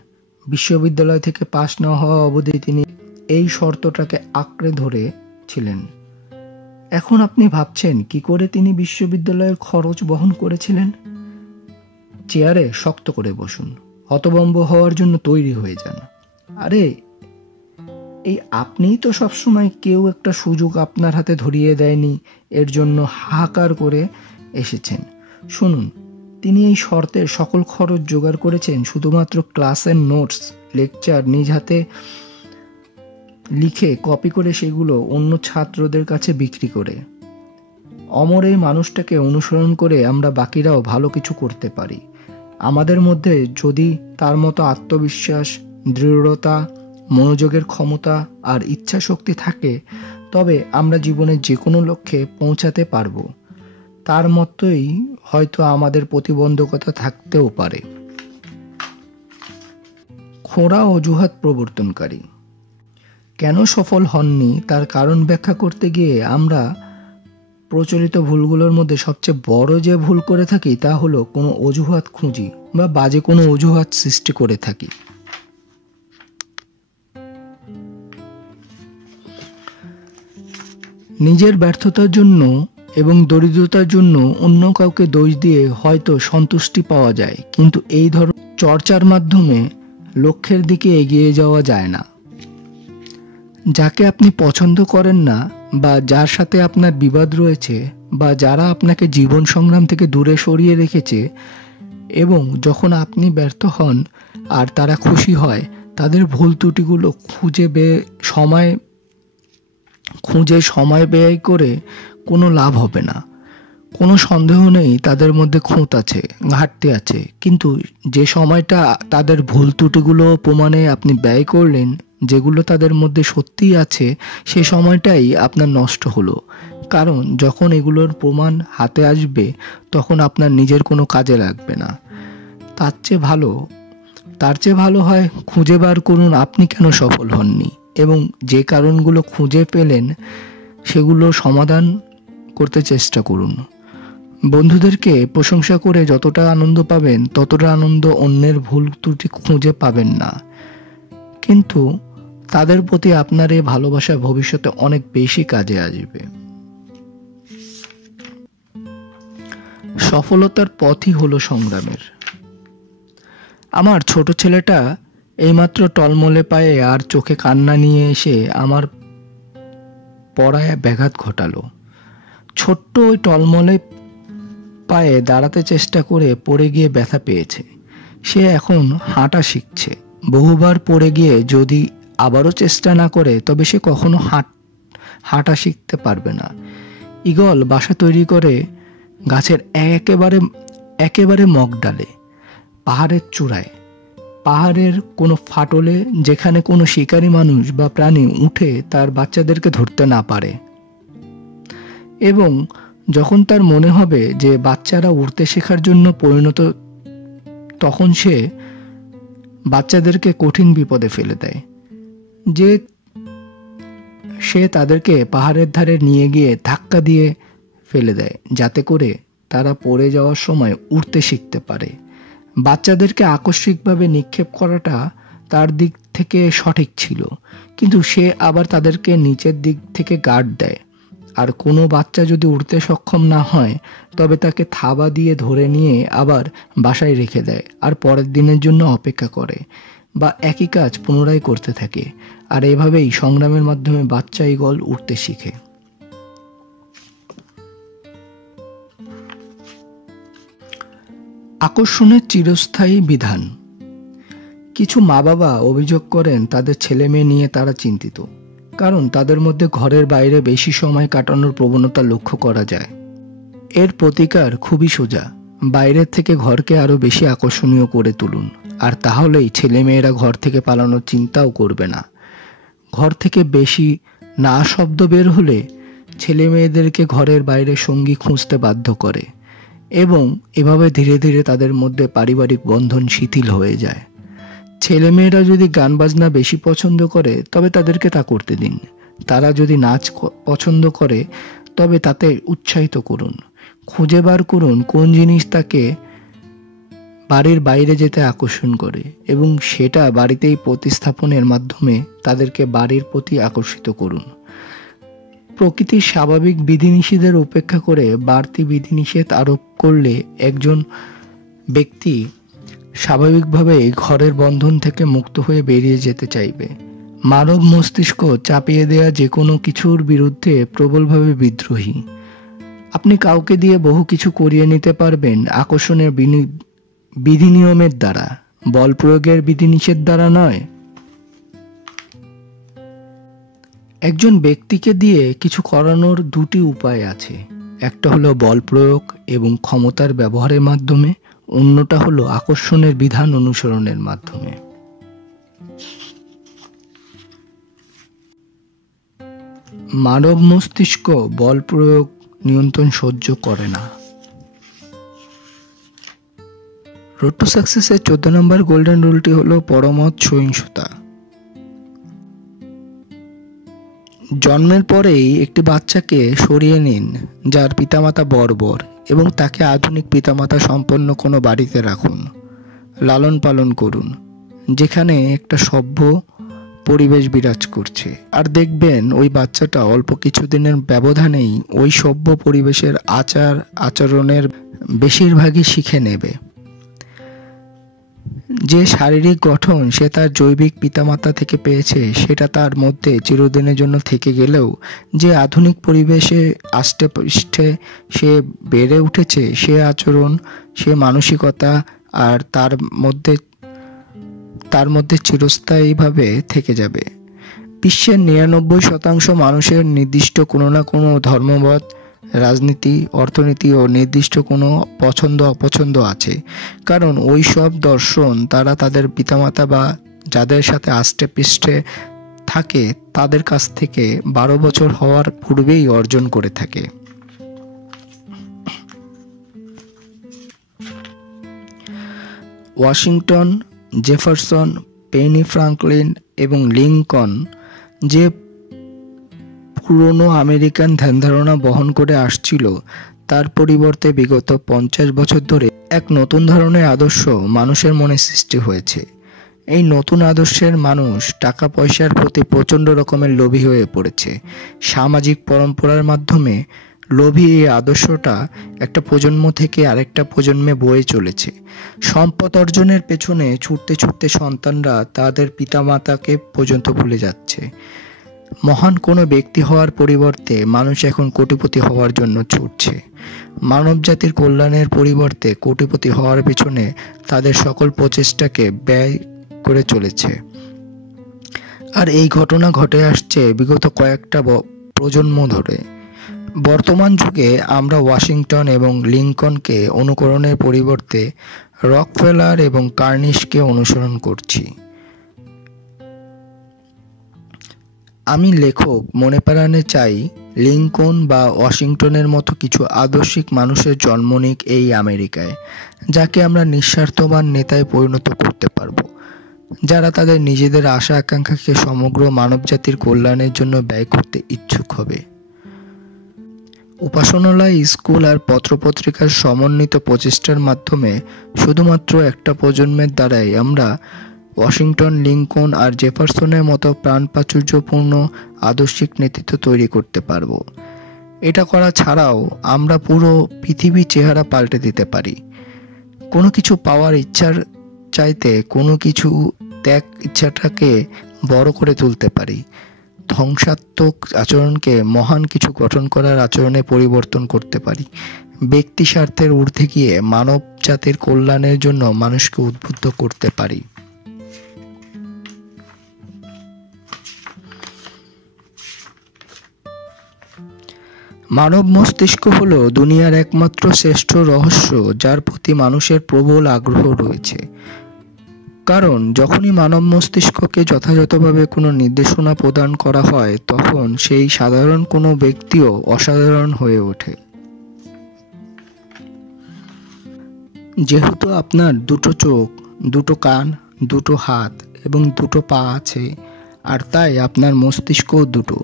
বিশ্ববিদ্যালয় থেকে পাশ না হওয়া অবধি তিনি এই শর্তটাকে আঁকড়ে ধরেছিলেন। এখন আপনি ভাবছেন কি করে তিনি বিশ্ববিদ্যালয়ের খরচ বহন করেছিলেন? চেয়ারে শক্ত করে বসুন, হতভম্ব হওয়ার জন্য তৈরি হয়ে যান। আরে, এই আপনিই তো সবসময় কেউ একটা সুযোগ আপনার হাতে ধরিয়ে দেয়নি এর জন্য হাহাকার করে এসেছেন। শুনুন, তিনি এই শর্তের সকল খরচ জোগাড় করেছেন শুধুমাত্র ক্লাসের নোটস, লেকচার নিজ হাতে লিখে কপি করে সেগুলো অন্য ছাত্রদের কাছে বিক্রি করে। অমর এই মানুষটাকে অনুসরণ করে আমরা বাকিরাও ভালো কিছু করতে পারি। আমাদের মধ্যে যদি তার মতো আত্মবিশ্বাস, দৃঢ়তা, মনোযোগের ক্ষমতা আর ইচ্ছা শক্তি থাকে, তবে আমরা জীবনের যে কোনো লক্ষ্যে পৌঁছাতে পারব। তার মতোই হয়তো আমাদের প্রতিবন্ধকতা থাকতেও পারে। খোঁড়া অজুহাত প্রবর্তনকারী। কেন সফল হননি তার কারণ ব্যাখ্যা করতে গিয়ে আমরা প্রচলিত ভুলগুলোর মধ্যে সবচেয়ে বড় যে ভুল করে থাকি তা হলো কোনো অজুহাত খুঁজি বা বাজে কোনো অজুহাত সৃষ্টি করে থাকি। নিজের ব্যর্থতার জন্য এবং দরিদ্রতার জন্য অন্য কাউকে দোষ দিয়ে হয়তো সন্তুষ্টি পাওয়া যায়, কিন্তু এই ধরনের চর্চার মাধ্যমে লক্ষ্যের দিকে এগিয়ে যাওয়া যায় না। যাকে আপনি পছন্দ করেন না বা যার সাথে আপনার বিবাদ রয়েছে বা যারা আপনাকে জীবন সংগ্রাম থেকে দূরে সরিয়ে রেখেছে এবং যখন আপনি ব্যর্থ হন আর তারা খুশি হয়, তাদের ভুল ত্রুটিগুলো খুঁজে সময় ব্যয় করে কোনো লাভ হবে না। কোনো সন্দেহ নেই তাদের মধ্যে খুঁত আছে, ঘাটতি আছে, কিন্তু যে সময়টা তাদের ভুল ত্রুটিগুলো প্রমাণে আপনি ব্যয় করলেন, যেগুলো তাদের মধ্যে সত্যিই আছে, সে সময়টাই আপনার নষ্ট হলো। কারণ যখন এগুলোর প্রমাণ হাতে আসবে তখন আপনার নিজের কোনো কাজে লাগবে না। তার চেয়ে ভালো হয় খুঁজে বার করুন আপনি কেন সফল হননি এবং যে কারণগুলো খুঁজে পেলেন সেগুলো সমাধান করতে চেষ্টা করুন। বন্ধুদেরকে প্রশংসা করে যতটা আনন্দ পাবেন ততটা আনন্দ অন্যের ভুল ত্রুটি খুঁজে পাবেন না, কিন্তু তাদের প্রতি আপনার এই ভালোবাসা ভবিষ্যতে অনেক বেশি কাজে আসবে। সফলতার পথই হলো সংগ্রামের। আমার ছোট ছেলেটা এইমাত্র টলমলে পায়ে আর চোখে কান্না নিয়ে এসে আমার পড়ায় ব্যাঘাত ঘটালো। ছোট্ট ওই টলমলে পায়ে দাঁড়াতে চেষ্টা করে পড়ে গিয়ে ব্যথা পেয়েছে। সে এখন হাঁটা শিখছে। বহুবার পড়ে গিয়ে যদি আবারও চেষ্টা না করে তবে সে কখনো হাঁটা শিখতে পারবে না। ঈগল বাসা তৈরি করে গাছের একেবারে মগডালে, পাহাড়ের চূড়ায়, পাহাড়ের কোনো ফাটলে, যেখানে কোনো শিকারী মানুষ বা প্রাণী উঠে তার বাচ্চাদেরকে ধরতে না পারে। এবং যখন তার মনে হবে যে বাচ্চারা উড়তে শেখার জন্য পরিণত, তখন সে বাচ্চাদেরকে কঠিন বিপদে ফেলে দেয়। সে তাদেরকে পাহাড়ের ধারে নিয়ে গিয়ে ধাক্কা দিয়ে ফেলে দেয়, যাতে করে তারা পড়ে যাওয়ার সময় উড়তে শিখতে পারে। বাচ্চাদেরকে আকস্মিকভাবে নিক্ষেপ করাটা তার দিক থেকে সঠিক ছিল, কিন্তু সে আবার তাদেরকে নিচের দিক থেকে গার্ড দেয়। আর কোনো বাচ্চা যদি উড়তে সক্ষম না হয় তবে তাকে থাবা দিয়ে ধরে নিয়ে আবার বাসায় রেখে দেয় আর পরের দিনের জন্য অপেক্ষা করে, বা একই কাজ পুনরায় করতে থাকে। আর এভাবেই সংগ্রামের মাধ্যমে বাচ্চা ঈগল উড়তে শিখে। আকর্ষণের চিরস্থায়ী বিধান। কিছু মা বাবা অভিযোগ করেন তাদের ছেলে মেয়ে নিয়ে তারা চিন্তিত, কারণ তাদের মধ্যে ঘরের বাইরে বেশি সময় কাটানোর প্রবণতা লক্ষ্য করা যায়। এর প্রতিকার খুবই সোজা। বাইরের থেকে ঘরকে আরো বেশি আকর্ষণীয় করে তুলুন, আর তাহলেই ছেলে মেয়েরা ঘর থেকে পালানোর চিন্তাও করবে না। ঘর থেকে বেশি না শব্দ বের হলে ছেলে মেয়েদেরকে ঘরের বাইরে সঙ্গী খুঁজতে বাধ্য করে এবং এভাবে ধীরে ধীরে তাদের মধ্যে পারিবারিক বন্ধন শিথিল হয়ে যায়। ছেলে মেয়েরা যদি গান বাজনা বেশি পছন্দ করে তবে তাদেরকে তা করতে দিন। তারা যদি নাচ পছন্দ করে তবে তাতে উৎসাহিত করুন। খুঁজে বার করুন কোন জিনিস তাকে বাড়ির বাইরে যেতে আকর্ষণ করে এবং সেটা বাড়িতেই প্রতিস্থাপনের মাধ্যমে তাদেরকে বাড়ির প্রতি আকর্ষিত করুন। প্রকৃতির স্বাভাবিক বিধিনিষেধের উপেক্ষা করে বাড়তি বিধিনিষেধ আরোপ করলে একজন ব্যক্তি স্বাভাবিকভাবে ঘরের বন্ধন থেকে মুক্ত হয়ে বেরিয়ে যেতে চাইবে। মানব মস্তিষ্ক চাপিয়ে দেয়া যে কোনো কিছুর বিরুদ্ধে প্রবলভাবে বিদ্রোহী। আপনি কাউকে দিয়ে বহু কিছু করিয়ে নিতে পারবেন আকর্ষণের বিধি নিয়মের দ্বারা, বল প্রয়োগের বিধিনিষেধ দ্বারা নয়। একজন ব্যক্তিকে দিয়ে কিছু করানোর দুটি উপায় আছে। একটা হলো বল প্রয়োগ এবং ক্ষমতার ব্যবহারের মাধ্যমে, অন্যটা হলো আকর্ষণের বিধান অনুসরণের মাধ্যমে। মানব মস্তিষ্ক বল প্রয়োগ নিয়ন্ত্রণ সহ্য করে না। রোড টু সাকসেসের 14 নম্বর গোল্ডেন রুলটি হলো পরমত সহিংসতা। জন্মের পরেই একটি বাচ্চাকে সরিয়ে নিন যার পিতামাতা বর্বর এবং তাকে আধুনিক পিতামাতা সম্পন্ন কোনো বাড়িতে রাখুন। লালন পালন করুন, যেখানে একটা সভ্য পরিবেশ বিরাজ করছে। আর দেখবেন ওই বাচ্চাটা অল্প কিছুদিনের ব্যবধানেই ওই সভ্য পরিবেশের আচার আচরণের বেশিরভাগই শিখে নেবে। যে শারীরিক গঠন সে তার জৈবিক পিতামাতা থেকে পেয়েছে সেটা তার মধ্যে চিরদিনের জন্য থেকে গেলেও যে আধুনিক পরিবেশে আষ্টে পৃষ্ঠে সে বেড়ে উঠেছে সে আচরণ সে মানসিকতা আর তার মধ্যে চিরস্থায়ীভাবে থেকে যাবে। বিশ্বের ৯৯% মানুষের নির্দিষ্ট কোনো না কোনো ধর্মমত, রাজনীতি, অর্থনীতি ও নির্দিষ্ট কোনো পছন্দ অপছন্দ আছে। কারণ ওই সব দর্শন তারা তাদের পিতামাতা বা যাদের সাথে আষ্টে পৃষ্ঠে থাকে তাদের কাছ থেকে ১২ বছর হওয়ার পূর্বেই অর্জন করে থাকে। ওয়াশিংটন, জেফারসন, পেনি ফ্রাঙ্কলিন এবং লিঙ্কন যে পুরনো আমেরিকান ধ্যানধারণা বহন করে আসছিল তার পরিবর্তে বিগত ৫০ বছর ধরে এক নতুন ধরনের আদর্শ মানুষের মনে সৃষ্টি হয়েছে। এই নতুন আদর্শের মানুষ টাকা পয়সার প্রতি প্রচণ্ড রকমের লোভী হয়ে পড়েছে। সামাজিক পরম্পরার মাধ্যমে লোভী এই আদর্শটা একটা প্রজন্ম থেকে আরেকটা প্রজন্মে বয়ে চলেছে। সম্পদ অর্জনের পেছনে ছুটতে ছুটতে সন্তানরা তাদের পিতামাতাকে পর্যন্ত ভুলে যাচ্ছে। মহান কোনো ব্যক্তি হওয়ার পরিবর্তে মানুষ এখন কোটিপতি হওয়ার জন্য ছুটছে। মানব জাতির কল্যাণের পরিবর্তে কোটিপতি হওয়ার পেছনে তাদের সকল প্রচেষ্টাকে ব্যয় করে চলেছে। আর এই ঘটনা ঘটে আসছে বিগত কয়েকটা প্রজন্ম ধরে। বর্তমান যুগে আমরা ওয়াশিংটন এবং লিঙ্কনকে অনুকরণের পরিবর্তে রকফেলার এবং কার্নিশকে অনুসরণ করছি। আমি লেখক মনে প্রাণে চাই লিঙ্কন বা ওয়াশিংটনের মতো কিছু আদর্শিক মানুষের জন্ম নিক এই আমেরিকায়, যাকে আমরা নিঃস্বার্থবান নেতায় পরিণত করতে পারব, যারা তাদের নিজেদের আশা আকাঙ্ক্ষাকে সমগ্র মানবজাতির কল্যাণের জন্য ব্যয় করতে ইচ্ছুক হবে। উপাসনালয়, স্কুল আর পত্রপত্রিকার সমন্বিত প্রচেষ্টার মাধ্যমে শুধুমাত্র একটা প্রজন্মের দ্বারাই আমরা ওয়াশিংটন, লিঙ্কন আর জেফারসনের মতো প্রাণপ্রাচুর্যপূর্ণ আদর্শিক নেতৃত্ব তৈরি করতে পারব। এটা করা ছাড়াও আমরা পুরো পৃথিবীর চেহারা পাল্টে দিতে পারি। কোনো কিছু পাওয়ার ইচ্ছার চাইতে কোনো কিছু ত্যাগ ইচ্ছাটাকে বড় করে তুলতে পারি। ধ্বংসাত্মক আচরণকে মহান কিছু গঠন করার আচরণে পরিবর্তন করতে পারি। ব্যক্তি স্বার্থের ঊর্ধ্বে গিয়ে মানব জাতির কল্যাণের জন্য মানুষকে উদ্বুদ্ধ করতে পারি। মানব মস্তিষ্ক হলো দুনিয়ার একমাত্র শ্রেষ্ঠ রহস্য, যার প্রতি মানুষের প্রবল আগ্রহ রয়েছে। কারণ যখনই মানব মস্তিষ্ককে যথাযথভাবে কোনো নির্দেশনা প্রদান করা হয় তখন সেই সাধারণ কোনো ব্যক্তিও অসাধারণ হয়ে ওঠে। যেহেতু আপনার দুটো চোখ, দুটো কান, দুটো হাত এবং দুটো পা আছে, আর তাই আপনার মস্তিষ্কও দুটো,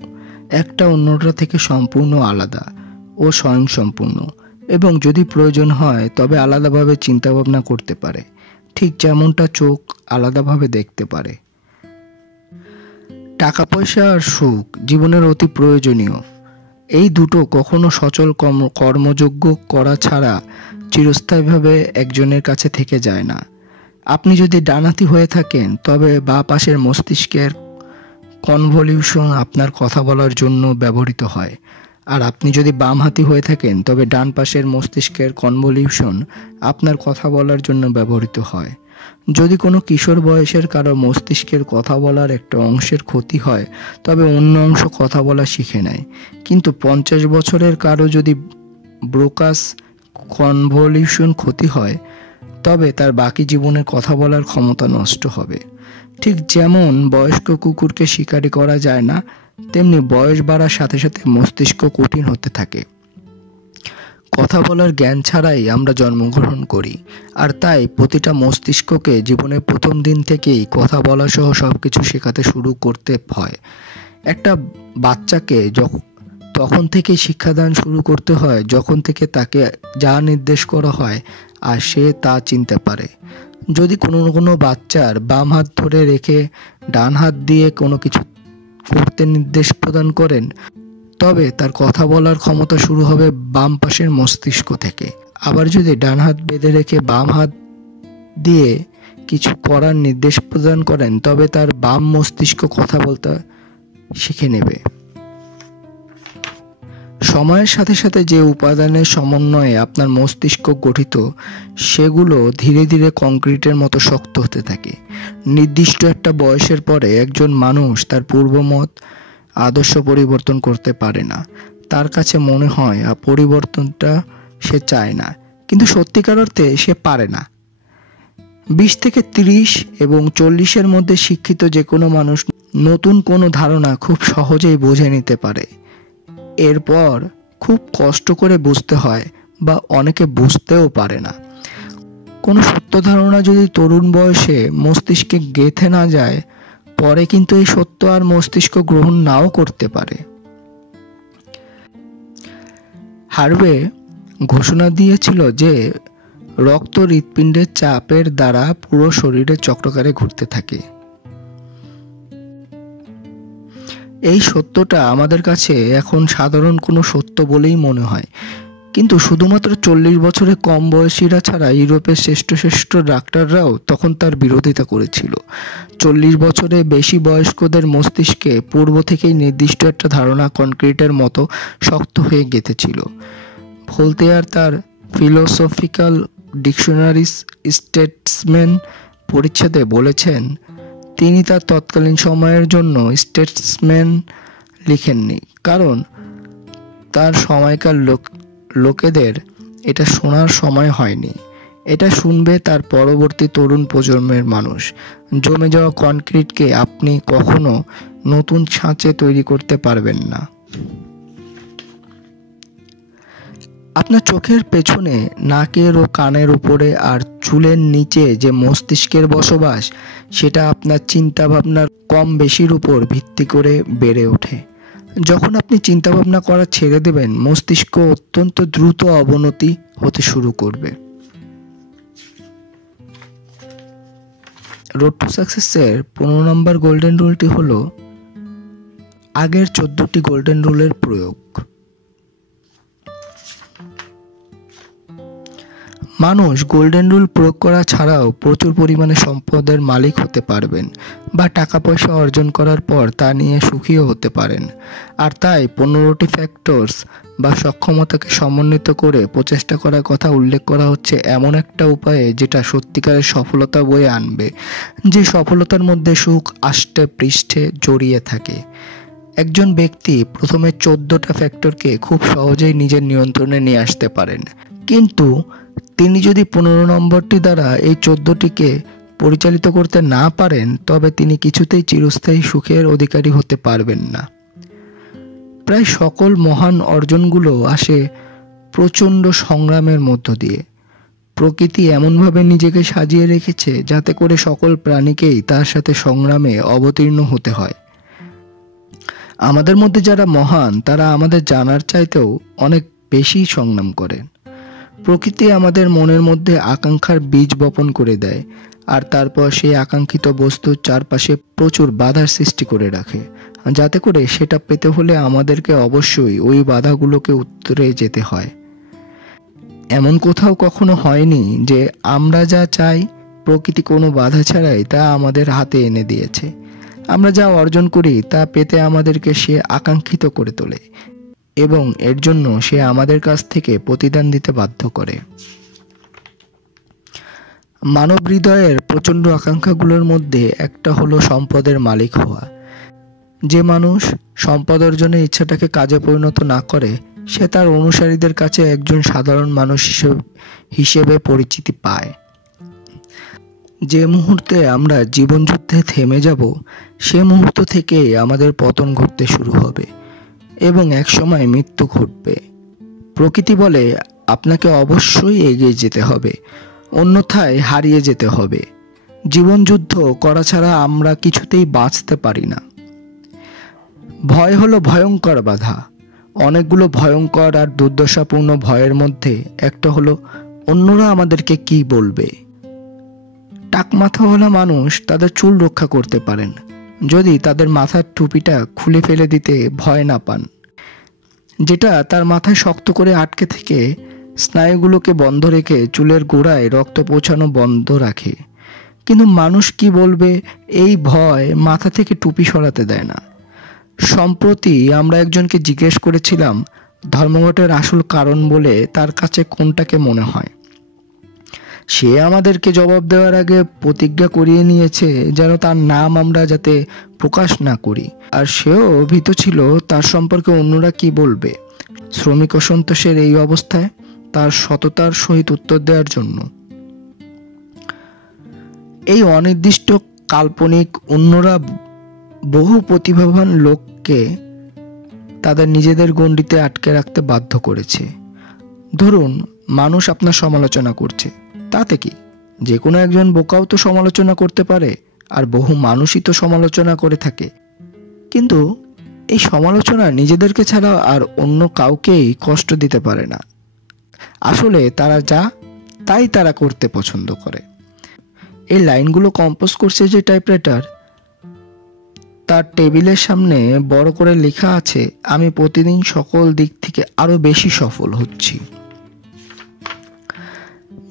একটা অন্যটা থেকে সম্পূর্ণ আলাদা ও স্বয়ংসম্পূর্ণ, এবং যদি প্রয়োজন হয় তবে আলাদাভাবে চিন্তাভাবনা করতে পারে, ঠিক যেমনটা চোখ আলাদাভাবে দেখতে পারে। টাকা পয়সা আর সুখ জীবনের অতি প্রয়োজনীয়। এই দুটো কখনো সচল কর্মযোগ্য করা ছাড়া চিরস্থায়ীভাবে একজনের কাছে থেকে যায় না। আপনি যদি ডানহাতি হয়ে থাকেন তবে বাঁ পাশের মস্তিষ্কের কনভলিউশন আপনার কথা বলার জন্য ব্যবহৃত হয়, আর আপনি যদি বামহাতি হয়ে থাকেন তবে ডান পাশের মস্তিষ্কের কনভলিউশন আপনার কথা বলার জন্য ব্যবহৃত হয়। যদি কোনো কিশোর বয়সের কারো মস্তিষ্কের কথা বলার একটা অংশের ক্ষতি হয় তবে অন্য অংশ কথা বলা শিখে নেয়, কিন্তু 50 বছরের কারো যদি ব্রোকাস কনভলিউশন ক্ষতি হয় তবে তার বাকি জীবনের কথা বলার ক্ষমতা নষ্ট হবে। ঠিক যেমন বয়স্ক কুকুরকে শিকারি করা যায় না, তেমনি বয়স বাড়ার সাথে সাথে মস্তিষ্ক কঠিন হতে থাকে। কথা বলার জ্ঞান ছাড়াই আমরা জন্মগ্রহণ করি, আর তাই প্রতিটা মস্তিষ্ককে জীবনের প্রথম দিন থেকেই কথা বলা সহ সব কিছু শেখাতে শুরু করতে হয়। একটা বাচ্চাকে তখন থেকেই শিক্ষাদান শুরু করতে হয় যখন থেকে তাকে যা নির্দেশ করা হয় আর সে তা চিনতে পারে। যদি কোনো কোনো বাচ্চার বাম হাত ধরে রেখে ডান হাত দিয়ে কোনো কিছু করতে নির্দেশ প্রদান করেন, তবে তার কথা বলার ক্ষমতা শুরু হবে বাম পাশের মস্তিষ্ক থেকে। আবার যদি ডান হাত বেঁধে রেখে বাম হাত দিয়ে কিছু করার নির্দেশ প্রদান করেন, তবে তার বাম মস্তিষ্ক কথা বলতে শিখে নেবে। সময়ের সাথে সাথে যে উপাদানের সমন্বয়ে আপনার মস্তিষ্ক গঠিত, সেগুলো ধীরে ধীরে কংক্রিটের মতো শক্ত হতে থাকে। নির্দিষ্ট একটা বয়সের পরে একজন মানুষ তার পূর্বমত আদর্শ পরিবর্তন করতে পারে না। তার কাছে মনে হয় পরিবর্তনটা সে চায় না, কিন্তু সত্যিকার অর্থে সে পারে না। 20 থেকে 30 এবং 40-এর মধ্যে শিক্ষিত যে কোনো মানুষ নতুন কোনো ধারণা খুব সহজেই বুঝে নিতে পারে। এরপর খুব কষ্ট করে বুঝতে হয় বা অনেকে বুঝতেও পারে না। কোনো সত্য ধারণা যদি তরুণ বয়সে মস্তিষ্কে গেঁথে না যায়, পরে কিন্তু এই সত্য আর মস্তিষ্ক গ্রহণ নাও করতে পারে। হার্ভে ঘোষণা দিয়েছিল যে রক্ত হৃৎপিণ্ডের চাপের দ্বারা পুরো শরীরে চক্রাকারে ঘুরতে থাকে। এই সত্যটা আমাদের কাছে এখন সাধারণ কোনো সত্য বলেই মনে হয়, কিন্তু শুধুমাত্র 40 বছরের কম বয়সীরা ছাড়া ইউরোপের শ্রেষ্ঠ শ্রেষ্ঠ ডাক্তাররাও তখন তার বিরোধিতা করেছিল। 40 বছরে বেশি বয়স্কদের মস্তিষ্কে পূর্ব থেকেই নির্দিষ্ট একটা ধারণা কনক্রিটের মতো শক্ত হয়ে গেঁথেছিল। ভোল্তেয়ার তার ফিলোসফিক্যাল ডিকশনারিজ স্টেটসম্যান পরিচ্ছেদে বলেছেন, তিনি তার তৎকালীন সময়ের জন্য স্টেটসম্যান লিখেননি, কারণ তার সময়কার লোকেদের এটা শোনার সময় হয়নি। এটা শুনবে তার পরবর্তী তরুণ প্রজন্মের মানুষ। জমে যাওয়া কনক্রিটকে আপনি কখনো নতুন ছাঁচে তৈরি করতে পারবেন না। আপনার চোখের পেছনে, নাকের ও কানের উপরে আর চুলের নিচে যে মস্তিষ্কের বসবাস, সেটা আপনার চিন্তাভাবনার কম বেশির উপর ভিত্তি করে বেড়ে ওঠে। যখন আপনি চিন্তাভাবনা করা ছেড়ে দেবেন, মস্তিষ্ক অত্যন্ত দ্রুত অবনতি হতে শুরু করবে। রোড টু সাকসেসের 15 নম্বর গোল্ডেন রুলটি হলো আগের 14টি গোল্ডেন রুলের প্রয়োগ। মানুষ গোল্ডেন রুল প্রয়োগ করা ছাড়াও প্রচুর পরিমাণে সম্পদের মালিক হতে পারবেন বা টাকা পয়সা অর্জন করার পর তা নিয়ে সুখীও হতে পারেন। আর তাই 15টি ফ্যাক্টরস বা সক্ষমতাকে সমন্বিত করে প্রচেষ্টা করার কথা উল্লেখ করা হচ্ছে এমন একটা উপায়ে যেটা সত্যিকারের সফলতা বয়ে আনবে, যে সফলতার মধ্যে সুখ আষ্টে পৃষ্ঠে জড়িয়ে থাকে। একজন ব্যক্তি প্রথমে 14টা ফ্যাক্টরকে খুব সহজেই নিজের নিয়ন্ত্রণে নিয়ে আসতে পারেন, কিন্তু তিনি যদি 15 নম্বরটি দ্বারা এই 14টিকে পরিচালিত করতে না পারেন, তবে তিনি কিছুতেই চিরস্থায়ী সুখের অধিকারী হতে পারবেন না। প্রায় সকল মহান অর্জনগুলো আসে প্রচণ্ড সংগ্রামের মধ্য দিয়ে। প্রকৃতি এমনভাবে নিজেকে সাজিয়ে রেখেছে যাতে করে সকল প্রাণীকেই তার সাথে সংগ্রামে অবতীর্ণ হতে হয়। আমাদের মধ্যে যারা মহান, তারা আমাদের জানার চাইতেও অনেক বেশি সংগ্রাম করেন। প্রকৃতি আমাদের মনের মধ্যে আকাঙ্ক্ষার বীজ বপন করে দেয়, আর তারপর সেই আকাঙ্ক্ষিত বস্তুর চারপাশে প্রচুর বাধার সৃষ্টি করে রাখে, যাতে করে সেটা পেতে হলে আমাদেরকে অবশ্যই ওই বাধাগুলোকে উত্তরে যেতে হয়। এমন কোথাও কখনো হয়নি যে আমরা যা চাই প্রকৃতি কোনো বাধা ছাড়াই তা আমাদের হাতে এনে দিয়েছে। আমরা যা অর্জন করি তা পেতে আমাদেরকে সে আকাঙ্ক্ষিত করে তোলে এবং এর জন্য সে আমাদের কাছ থেকে প্রতিদান দিতে বাধ্য করে। মানব হৃদয়ের প্রচণ্ড আকাঙ্ক্ষাগুলোর মধ্যে একটা হলো সম্পদের মালিক হওয়া। যে মানুষ সম্পদ অর্জনের ইচ্ছাটাকে কাজে পরিণত না করে, সে তার অনুসারীদের কাছে একজন সাধারণ মানুষ হিসেবে পরিচিতি পায়। যে মুহূর্তে আমরা জীবনযুদ্ধে থেমে যাব, সে মুহূর্ত থেকেই আমাদের পতন ঘটতে শুরু হবে এবং একসময় মৃত্যু ঘটবে। প্রকৃতি বলে আপনাকে অবশ্যই এগিয়ে যেতে হবে, অন্যথায় হারিয়ে যেতে হবে। জীবনযুদ্ধ করা ছাড়া আমরা কিছুতেই বাঁচতে পারি না। ভয় হলো ভয়ঙ্কর বাধা। অনেকগুলো ভয়ঙ্কর আর দুর্দশাপূর্ণ ভয়ের মধ্যে একটা হলো অন্যরা আমাদেরকে কি বলবে। টাক মাথাওয়ালা মানুষ তাদের চুল রক্ষা করতে পারেন যদি তাদের মাথার টুপিটা খুলে ফেলে দিতে ভয় না পান, যেটা তার মাথায় শক্ত করে আটকে থেকে স্নায়ুগুলোকে বন্ধ রেখে চুলের গোড়ায় রক্ত পৌঁছানো বন্ধ রাখে। কিন্তু মানুষ কি বলবে এই ভয় মাথা থেকে টুপি সরাতে দেয় না। সম্প্রতি আমরা একজনকে জিজ্ঞেস করেছিলাম ধর্মঘটের আসল কারণ বলে তার কাছে কোনটাকে মনে হয়। সে আমাদেরকে জবাব দেওয়ার আগে প্রতিজ্ঞা করিয়ে নিয়েছে যেন তার নাম আমরা যাতে প্রকাশ না করি, আর সেও ভীত ছিল তার সম্পর্কে অন্যরা কি বলবে। শ্রমিক অসন্তোষের এই অবস্থায় তার সততার সহিত উত্তর দেওয়ার জন্য এই অনির্দিষ্ট কাল্পনিক অন্যরা বহু প্রতিভাবান লোককে তাদের নিজেদের গণ্ডিতে আটকে রাখতে বাধ্য করেছে। ধরুন মানুষ আপনার সমালোচনা করছে, তাতে কি? যে কোনো একজন বোকাও তো সমালোচনা করতে পারে, আর বহু মানুষই তো সমালোচনা করে থাকে। কিন্তু এই সমালোচনা নিজেদেরকে ছাড়া আর অন্য কাউকেই কষ্ট দিতে পারে না। আসলে তারা যা তাই তারা করতে পছন্দ করে। এই লাইনগুলো কম্পোজ করছে যে টাইপরাইটার, তার টেবিলের সামনে বড় করে লেখা আছে, আমি প্রতিদিন সকল দিক থেকে আরো বেশি সফল হচ্ছি।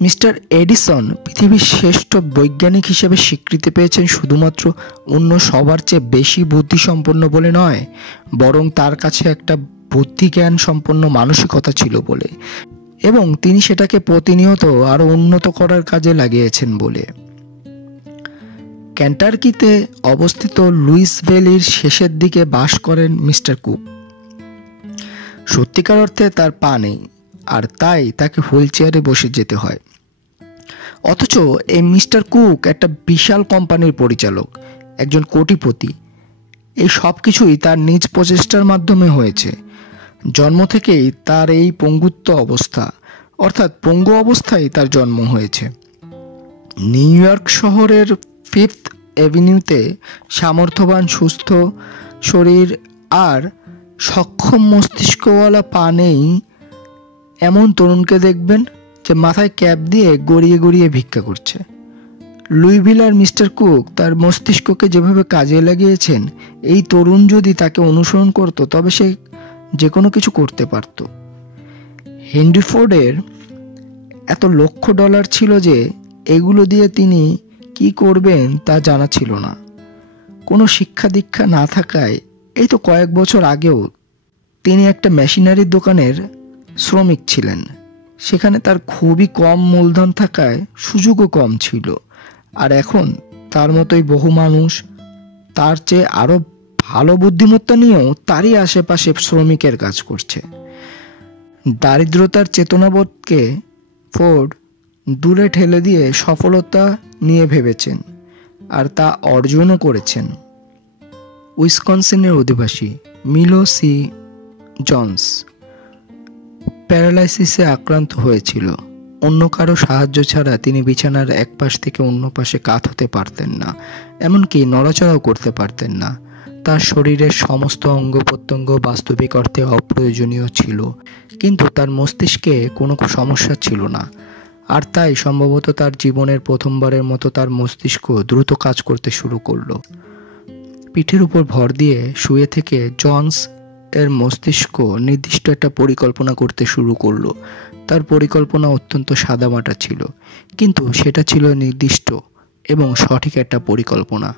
মিস্টার এডিসন পৃথিবীর শ্রেষ্ঠ বৈজ্ঞানিক হিসেবে স্বীকৃতি পেয়েছেন শুধুমাত্র অন্য সবার চেয়ে বেশি বুদ্ধিসম্পন্ন বলে নয়, বরং তার কাছে একটা বুদ্ধিজ্ঞান সম্পন্ন মানসিকতা ছিল বলে, এবং তিনি সেটাকে প্রতিনিয়ত আরো উন্নত করার কাজে লাগিয়েছেন বলে। কেন্টার্কিতে অবস্থিত লুইস ভ্যালির শেষের দিকে বাস করেন মিস্টার কুক। সত্যিকার অর্থে তার পা নেই, আর তাই তাকে হুইল চেয়ারে বসে যেতে হয়। অথচ এই মিস্টার কুক একটা বিশাল কোম্পানির পরিচালক, একজন কোটিপতি। এই সব কিছুই তার নিজ প্রচেষ্টার মাধ্যমে হয়েছে। জন্ম থেকেই তার এই পঙ্গুত্ব অবস্থা, অর্থাৎ পঙ্গু অবস্থায় তার জন্ম হয়েছে। নিউ ইয়র্ক শহরের 5th অ্যাভিনিউতে সামর্থ্যবান সুস্থ শরীর আর সক্ষম মস্তিষ্কওয়ালা পা নেই এমন তরুণকে দেখবেন যে মাথায় ক্যাপ দিয়ে গড়িয়ে গড়িয়ে ভিক্ষা করছে। লুইভিল আর মিস্টার কুক তার মস্তিষ্ককে যেভাবে কাজে লাগিয়েছেন, এই তরুণ যদি তাকে অনুসরণ করত তবে সে যে কোনো কিছু করতে পারত। হেনরি ফোর্ডের এত $1,00,000 ছিল যে এগুলো দিয়ে তিনি কি করবেন তা জানা ছিল না। কোনো শিক্ষা দীক্ষা না থাকায় এই তো কয়েক বছর আগেও তিনি একটা মেশিনারির দোকানের শ্রমিক ছিলেন। সেখানে তার খুবই কম মূলধন থাকায় সুযোগও কম ছিল। আর এখন তার মতোই বহু মানুষ তার চেয়ে আরো ভালো বুদ্ধিমত্তা নিয়েও তারই আশেপাশে শ্রমিকের কাজ করছে। দারিদ্রতার চেতনাবোধকে ফোর্ড দূরে ঠেলে দিয়ে সফলতা নিয়ে ভেবেছেন, আর তা অর্জনও করেছেন। উইসকনসিনের অধিবাসী মিলো সি জনস প্যারালাইসিসে আক্রান্ত হয়েছিল। অন্য কারো সাহায্য ছাড়া তিনি বিছানার এক পাশ থেকে অন্য পাশে কাত হতে পারতেন না, এমনকি নড়াচড়াও করতে পারতেন না। তার শরীরের সমস্ত অঙ্গ প্রত্যঙ্গ বাস্তবিক অর্থে অপ্রয়োজনীয় ছিল, কিন্তু তার মস্তিষ্কে কোনো সমস্যা ছিল না। আর তাই সম্ভবত তার জীবনের প্রথমবারের মতো তার মস্তিষ্ক দ্রুত কাজ করতে শুরু করলো। পিঠের উপর ভর দিয়ে শুয়ে থেকে জনস এর মস্তিষ্ক নির্দিষ্ট একটা পরিকল্পনা করতে শুরু করলো। তার পরিকল্পনা অত্যন্ত সাদামাটা ছিল, কিন্তু সেটা ছিল নির্দিষ্ট এবং সঠিক একটা পরিকল্পনা।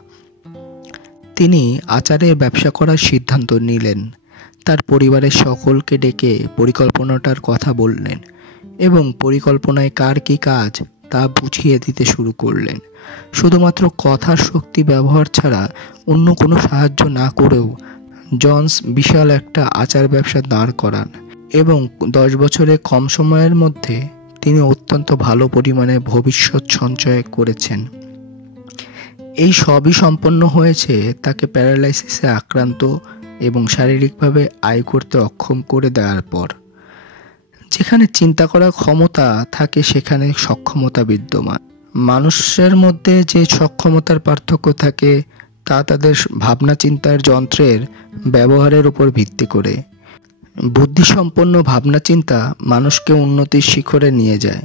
তিনি আচারের ব্যবসা করার সিদ্ধান্ত নিলেন। তার পরিবারের সকলকে ডেকে পরিকল্পনাটার কথা বললেন এবং পরিকল্পনায় কার কি কাজ তা বুঝিয়ে দিতে শুরু করলেন। শুধুমাত্র কথার শক্তি ব্যবহার ছাড়া অন্য কোনো সাহায্য না করেও জনস বিশাল একটা আচার ব্যবসা দাঁড় করান এবং 10 বছরে কম সময়ের মধ্যে তিনি অত্যন্ত ভালো পরিমাণে ভবিষ্যৎ সঞ্চয় করেছেন। এই সবই সম্পন্ন হয়েছে তাকে প্যারালাইসিসে আক্রান্ত এবং শারীরিকভাবে আয় করতে অক্ষম করে দেওয়ার পর। যেখানে চিন্তা করার ক্ষমতা থাকে সেখানে সক্ষমতা বিদ্যমান। মানুষের মধ্যে যে সক্ষমতার পার্থক্য থাকে তা তাদের ভাবনা চিন্তার যন্ত্রের ব্যবহারের উপর ভিত্তি করে। বুদ্ধিসম্পন্ন ভাবনা চিন্তা মানুষকে উন্নতির শিখরে নিয়ে যায়।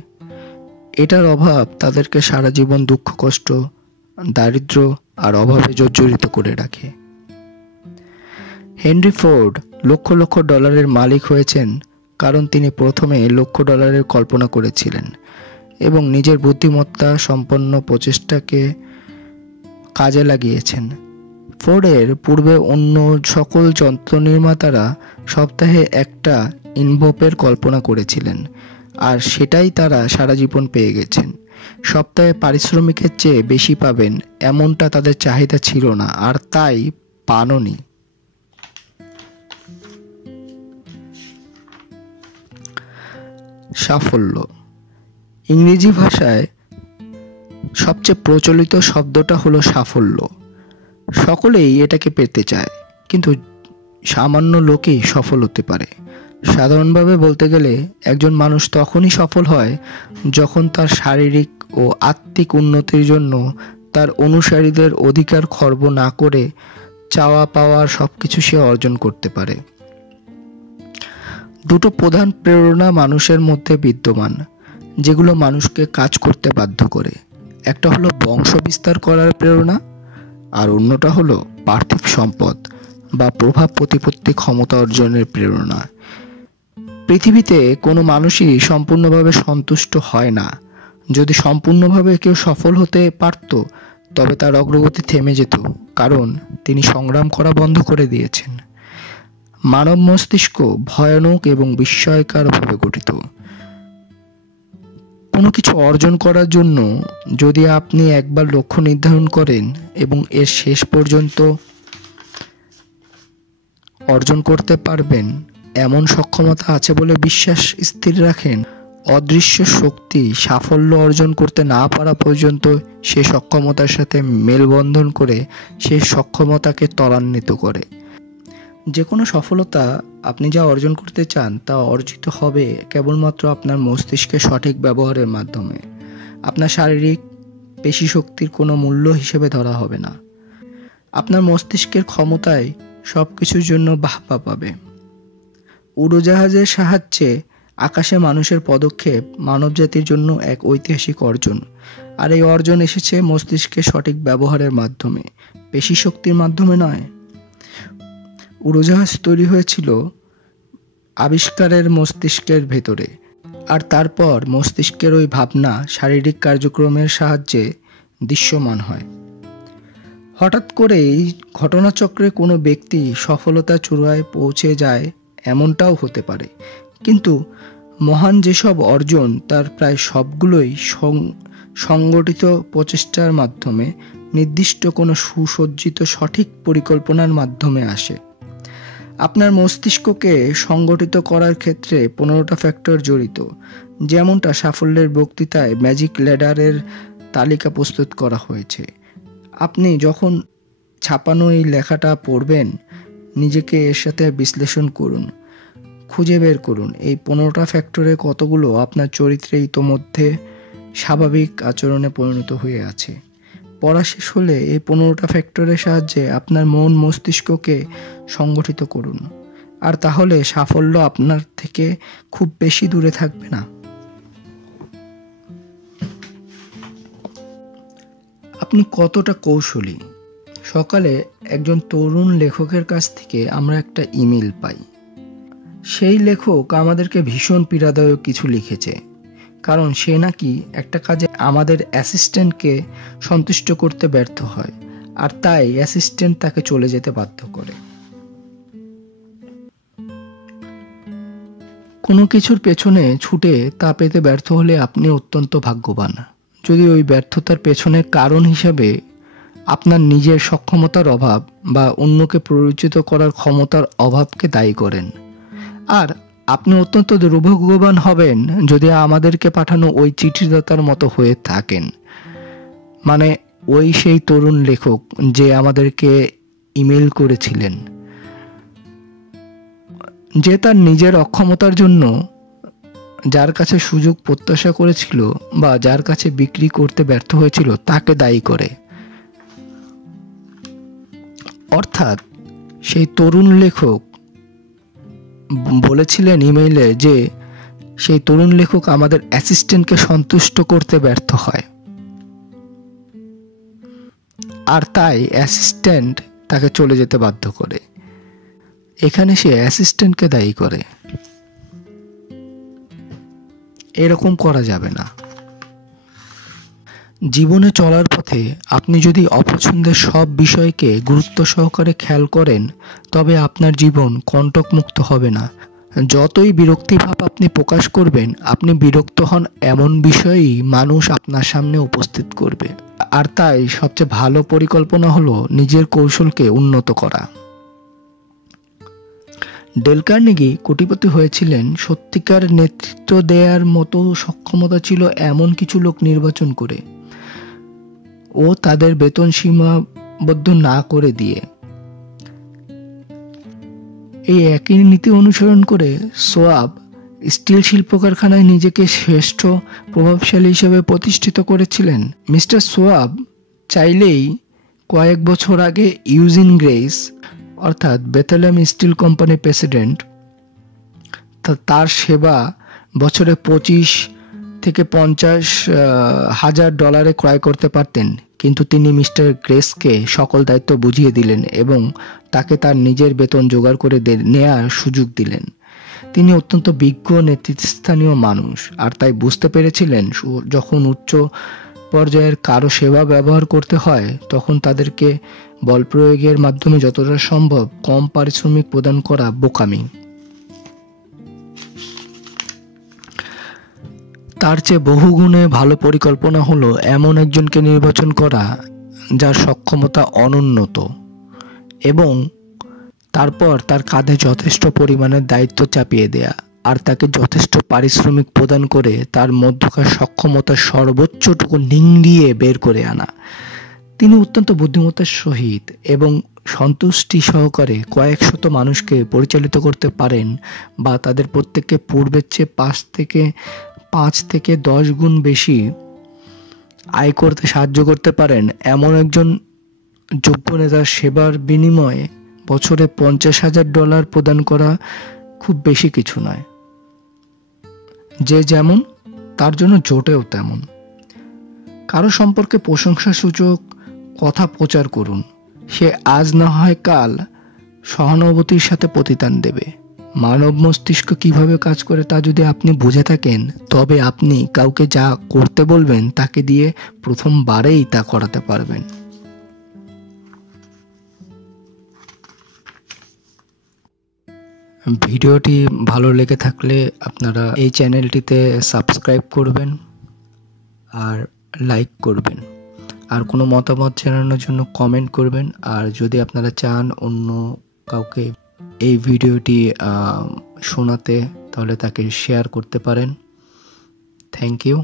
এটার অভাব তাদেরকে সারা জীবন দুঃখ কষ্ট, দারিদ্র্য আর অভাবে জর্জরিত করে রাখে। হেনরি ফোর্ড লক্ষ লক্ষ ডলারের মালিক হয়েছেন কারণ তিনি প্রথমে $1,00,000 কল্পনা করেছিলেন এবং নিজের বুদ্ধিমত্তা সম্পন্ন প্রচেষ্টাকে কাজে লাগিয়েছেন। ফোর্ডের পূর্বে অন্য সকল যন্ত্র নির্মাতারা সপ্তাহে একটা ইনভোপের কল্পনা করেছিলেন, আর সেটাই তারা সারা জীবন পেয়ে গেছেন। সপ্তাহে পারিশ্রমিকের চেয়ে বেশি পাবেন এমনটা তাদের চাহিদা ছিল না, আর তাই পাননি। সাফল্য ইংরেজি ভাষায় সবচেয়ে প্রচলিত শব্দটা হলো সাফল্য। সকলেই এটাকে পেতে চায়, কিন্তু সামান্য লোকই সফল হতে পারে। সাধারণভাবে বলতে গেলে একজন মানুষ তখনই সফল হয় যখন তার শারীরিক ও আত্মিক উন্নতির জন্য তার অনুসারীদের অধিকার খর্ব না করে চাওয়া পাওয়ার সবকিছু সে অর্জন করতে পারে। দুটো প্রধান প্রেরণা মানুষের মধ্যে বিদ্যমান, যেগুলো মানুষকে কাজ করতে বাধ্য করে। একটা হলো বংশ বিস্তার করার প্রেরণা, আর অন্যটা হলো পার্থিব সম্পদ বা প্রভাব প্রতিপত্তি ক্ষমতা অর্জনের প্রেরণা। পৃথিবীতে কোনো মানুষই সম্পূর্ণভাবে সন্তুষ্ট হয় না। যদি সম্পূর্ণভাবে কেউ সফল হতে পারত, তবে তার অগ্রগতি থেমে যেত, কারণ তিনি সংগ্রাম করা বন্ধ করে দিয়েছেন। মানব মস্তিষ্ক ভয়ানক এবং বিস্ময়করভাবে গঠিত। কোনো কিছু অর্জন করার জন্য যদি আপনি একবার লক্ষ্য নির্ধারণ করেন এবং এর শেষ পর্যন্ত অর্জন করতে পারবেন এমন সক্ষমতা আছে বলে বিশ্বাস স্থির রাখেন, অদৃশ্য শক্তি সাফল্য অর্জন করতে না পারা পর্যন্ত সে সক্ষমতার সাথে মেলবন্ধন করে সেই সক্ষমতাকে ত্বরান্বিত করে। যে কোনো সফলতা আপনি যা অর্জন করতে চান তা অর্জিত হবে কেবলমাত্র আপনার মস্তিষ্কের সঠিক ব্যবহারের মাধ্যমে। আপনার শারীরিক পেশি শক্তির কোনো মূল্য হিসেবে ধরা হবে না। আপনার মস্তিষ্কের ক্ষমতায় সব কিছুর জন্য বাহবা পাবে। উড়োজাহাজের সাহায্যে আকাশে মানুষের পদক্ষেপ মানবজাতির জন্য এক ঐতিহাসিক অর্জন, আর এই অর্জন এসেছে মস্তিষ্কের সঠিক ব্যবহারের মাধ্যমে, পেশি শক্তির মাধ্যমে নয়। উড়োজাহাজ তৈরি হয়েছিল আবিষ্কারের মস্তিষ্কের ভেতরে, আর তারপর মস্তিষ্কের ওই ভাবনা শারীরিক কার্যক্রমের সাহায্যে দৃশ্যমান হয়। হঠাৎ করেই ঘটনাচক্রে কোনো ব্যক্তি সফলতা চূড়ায় পৌঁছে যায় এমনটাও হতে পারে, কিন্তু মহান যেসব অর্জন তার প্রায় সবগুলোই সংগঠিত প্রচেষ্টার মাধ্যমে, নির্দিষ্ট কোনো সুসজ্জিত সঠিক পরিকল্পনার মাধ্যমে আসে। আপনার মস্তিষ্ককে সংগঠিত করার ক্ষেত্রে 15টা ফ্যাক্টর জড়িত, যেমনটা সাফল্যের বক্তৃতায় ম্যাজিক ল্যাডারের তালিকা প্রস্তুত করা হয়েছে। আপনি যখন ছাপানো এই লেখাটা পড়বেন, নিজেকে এর সাথে বিশ্লেষণ করুন, খুঁজে বের করুন এই 15টা ফ্যাক্টরে কতগুলো আপনার চরিত্রে ইতোমধ্যে স্বাভাবিক আচরণে পরিণত হয়ে আছে। পড়া শেষ হলে এই 15টা ফ্যাক্টরের সাহায্যে আপনার মন মস্তিষ্ককে সংগঠিত করুন, আর তাহলে সাফল্য আপনার থেকে খুব বেশি দূরে থাকবে না। আপনি কতটা কৌশলী। সকালে একজন তরুণ লেখকের কাছ থেকে আমরা একটা ইমেল পাই। সেই লেখক আমাদেরকে ভীষণ পীড়াদায়ক কিছু লিখেছে, কারণ সে নাকি একটা কাজে আমাদের অ্যাসিস্ট্যান্টকে সন্তুষ্ট করতে ব্যর্থ হয়, আর তাই অ্যাসিস্ট্যান্ট তাকে চলে যেতে বাধ্য করে। কোনো কিছুর পেছনে ছুটে তা পেতে ব্যর্থ হলে আপনি অত্যন্ত ভাগ্যবান, যদি ওই ব্যর্থতার পেছনের কারণ হিসাবে আপনার নিজের সক্ষমতার অভাব বা অন্যকে প্ররোচিত করার ক্ষমতার অভাবকে দায়ী করেন। আর আপনি অত্যন্ত দুর্ভাগ্যবান হবেন যদি আমাদেরকে পাঠানো ওই চিঠিদাতার মতো হয়ে থাকেন, মানে ওই সেই তরুণ লেখক যে আমাদেরকে ইমেল করেছিলেন, যে তার নিজের অক্ষমতার জন্য যার কাছে সুযোগ প্রত্যাশা করেছিল বা যার কাছে বিক্রি করতে ব্যর্থ হয়েছিল তাকে দায়ী করে। অর্থাৎ সেই তরুণ লেখক বলেছিলেন ইমেইলে যে সেই তরুণ লেখক আমাদের অ্যাসিস্ট্যান্টকে সন্তুষ্ট করতে ব্যর্থ হয়, আর তাই অ্যাসিস্ট্যান্ট তাকে চলে যেতে বাধ্য করে। এখানে সে অ্যাসিস্ট্যান্টকে দায়ী করে। এরকম করা যাবে না। জীবনে চলার পথে আপনি যদি অপছন্দের সব বিষয়কে গুরুত্ব সহকারে খেয়াল করেন, তবে আপনার জীবন কণ্টকমুক্ত হবে না। যতই বিরক্তিভাব আপনি প্রকাশ করবেন, আপনি বিরক্ত হন এমন বিষয়েই মানুষ আপনার সামনে উপস্থিত করবে। আর তাই সবচেয়ে ভালো পরিকল্পনা হলো নিজের কৌশলকে উন্নত করা। ডেল কার্নেগি কোটিপতি হয়েছিলেন সত্যিকার নেতৃত্ব দেওয়ার মতো সক্ষমতা ছিল এমন কিছু লোক নির্বাচন করে ও তাদের বেতন সীমাবদ্ধ না করে দিয়ে। এই একই নীতি অনুসরণ করে সোয়াব স্টিল শিল্প কারখানায় নিজেকে শ্রেষ্ঠ প্রভাবশালী হিসেবে প্রতিষ্ঠিত করেছিলেন। মিস্টার সোয়াব চাইলেই কয়েক বছর আগে ইউজিন গ্রেস অর্থাৎ বেথলেহেম স্টিল কোম্পানির প্রেসিডেন্ট তার সেবা বছরে 25 থেকে 50 হাজার ডলারে ক্রয় করতে পারতেন, কিন্তু তিনি মিস্টার গ্রেসকে সকল দায়িত্ব বুঝিয়ে দিলেন এবং তাকে তার নিজের বেতন জোগাড় করে নেয়ার সুযোগ দিলেন। তিনি অত্যন্ত বিজ্ঞ নেতৃস্থানীয় মানুষ, আর তাই বুঝতে পেরেছিলেন যখন উচ্চ পর্যায়ের কারো সেবা ব্যবহার করতে হয় তখন তাদেরকে বল প্রয়োগের মাধ্যমে যতটা সম্ভব কম পারিশ্রমিক প্রদান করা বোকামি। তার চেয়ে বহুগুণে ভালো পরিকল্পনা হলো এমন একজনকে নির্বাচন করা যার সক্ষমতা অনুন্নত এবং তারপর তার কাঁধে যথেষ্ট পরিমাণের দায়িত্ব চাপিয়ে দেয়া আর তাকে যথেষ্ট পারিশ্রমিক প্রদান করে তার মধ্যকার সক্ষমতার সর্বোচ্চটুকু নিংড়িয়ে বের করে আনা। তিনি অত্যন্ত বুদ্ধিমত্তার সহিত এবং সন্তুষ্টি সহকারে কয়েক শত মানুষকে পরিচালিত করতে পারেন বা তাদের প্রত্যেককে পূর্বের চেয়ে 5 থেকে 10 গুণ বেশি আয় করতে সাহায্য করতে পারেন এমন একজন যোগ্য নেতার সেবার বিনিময়ে বছরে $50,000 প্রদান করা খুব বেশি কিছু নয়। যে যেমন তার জন্য জোটেও তেমন। কারো সম্পর্কে প্রশংসাসূচক কথা প্রচার করুন, সে আজ না হয় কাল সহানুভূতির সাথে প্রতিদান দেবে। মানব মস্তিষ্ক কিভাবে কাজ করে তা যদি আপনি বুঝে থাকেন, তবে আপনি কাউকে যা করতে বলবেন তাকে দিয়ে প্রথমবারেই তা করাতে পারবেন। ভিডিওটি ভালো লেগে থাকলে আপনারা এই চ্যানেলটিতে সাবস্ক্রাইব করবেন আর লাইক করবেন, আর কোনো মতামত জানানোর জন্য কমেন্ট করবেন। আর যদি আপনারা চান অন্য কাউকে এই ভিডিওটি শোনাতে, তাহলে তাকে শেয়ার করতে পারেন। Thank you.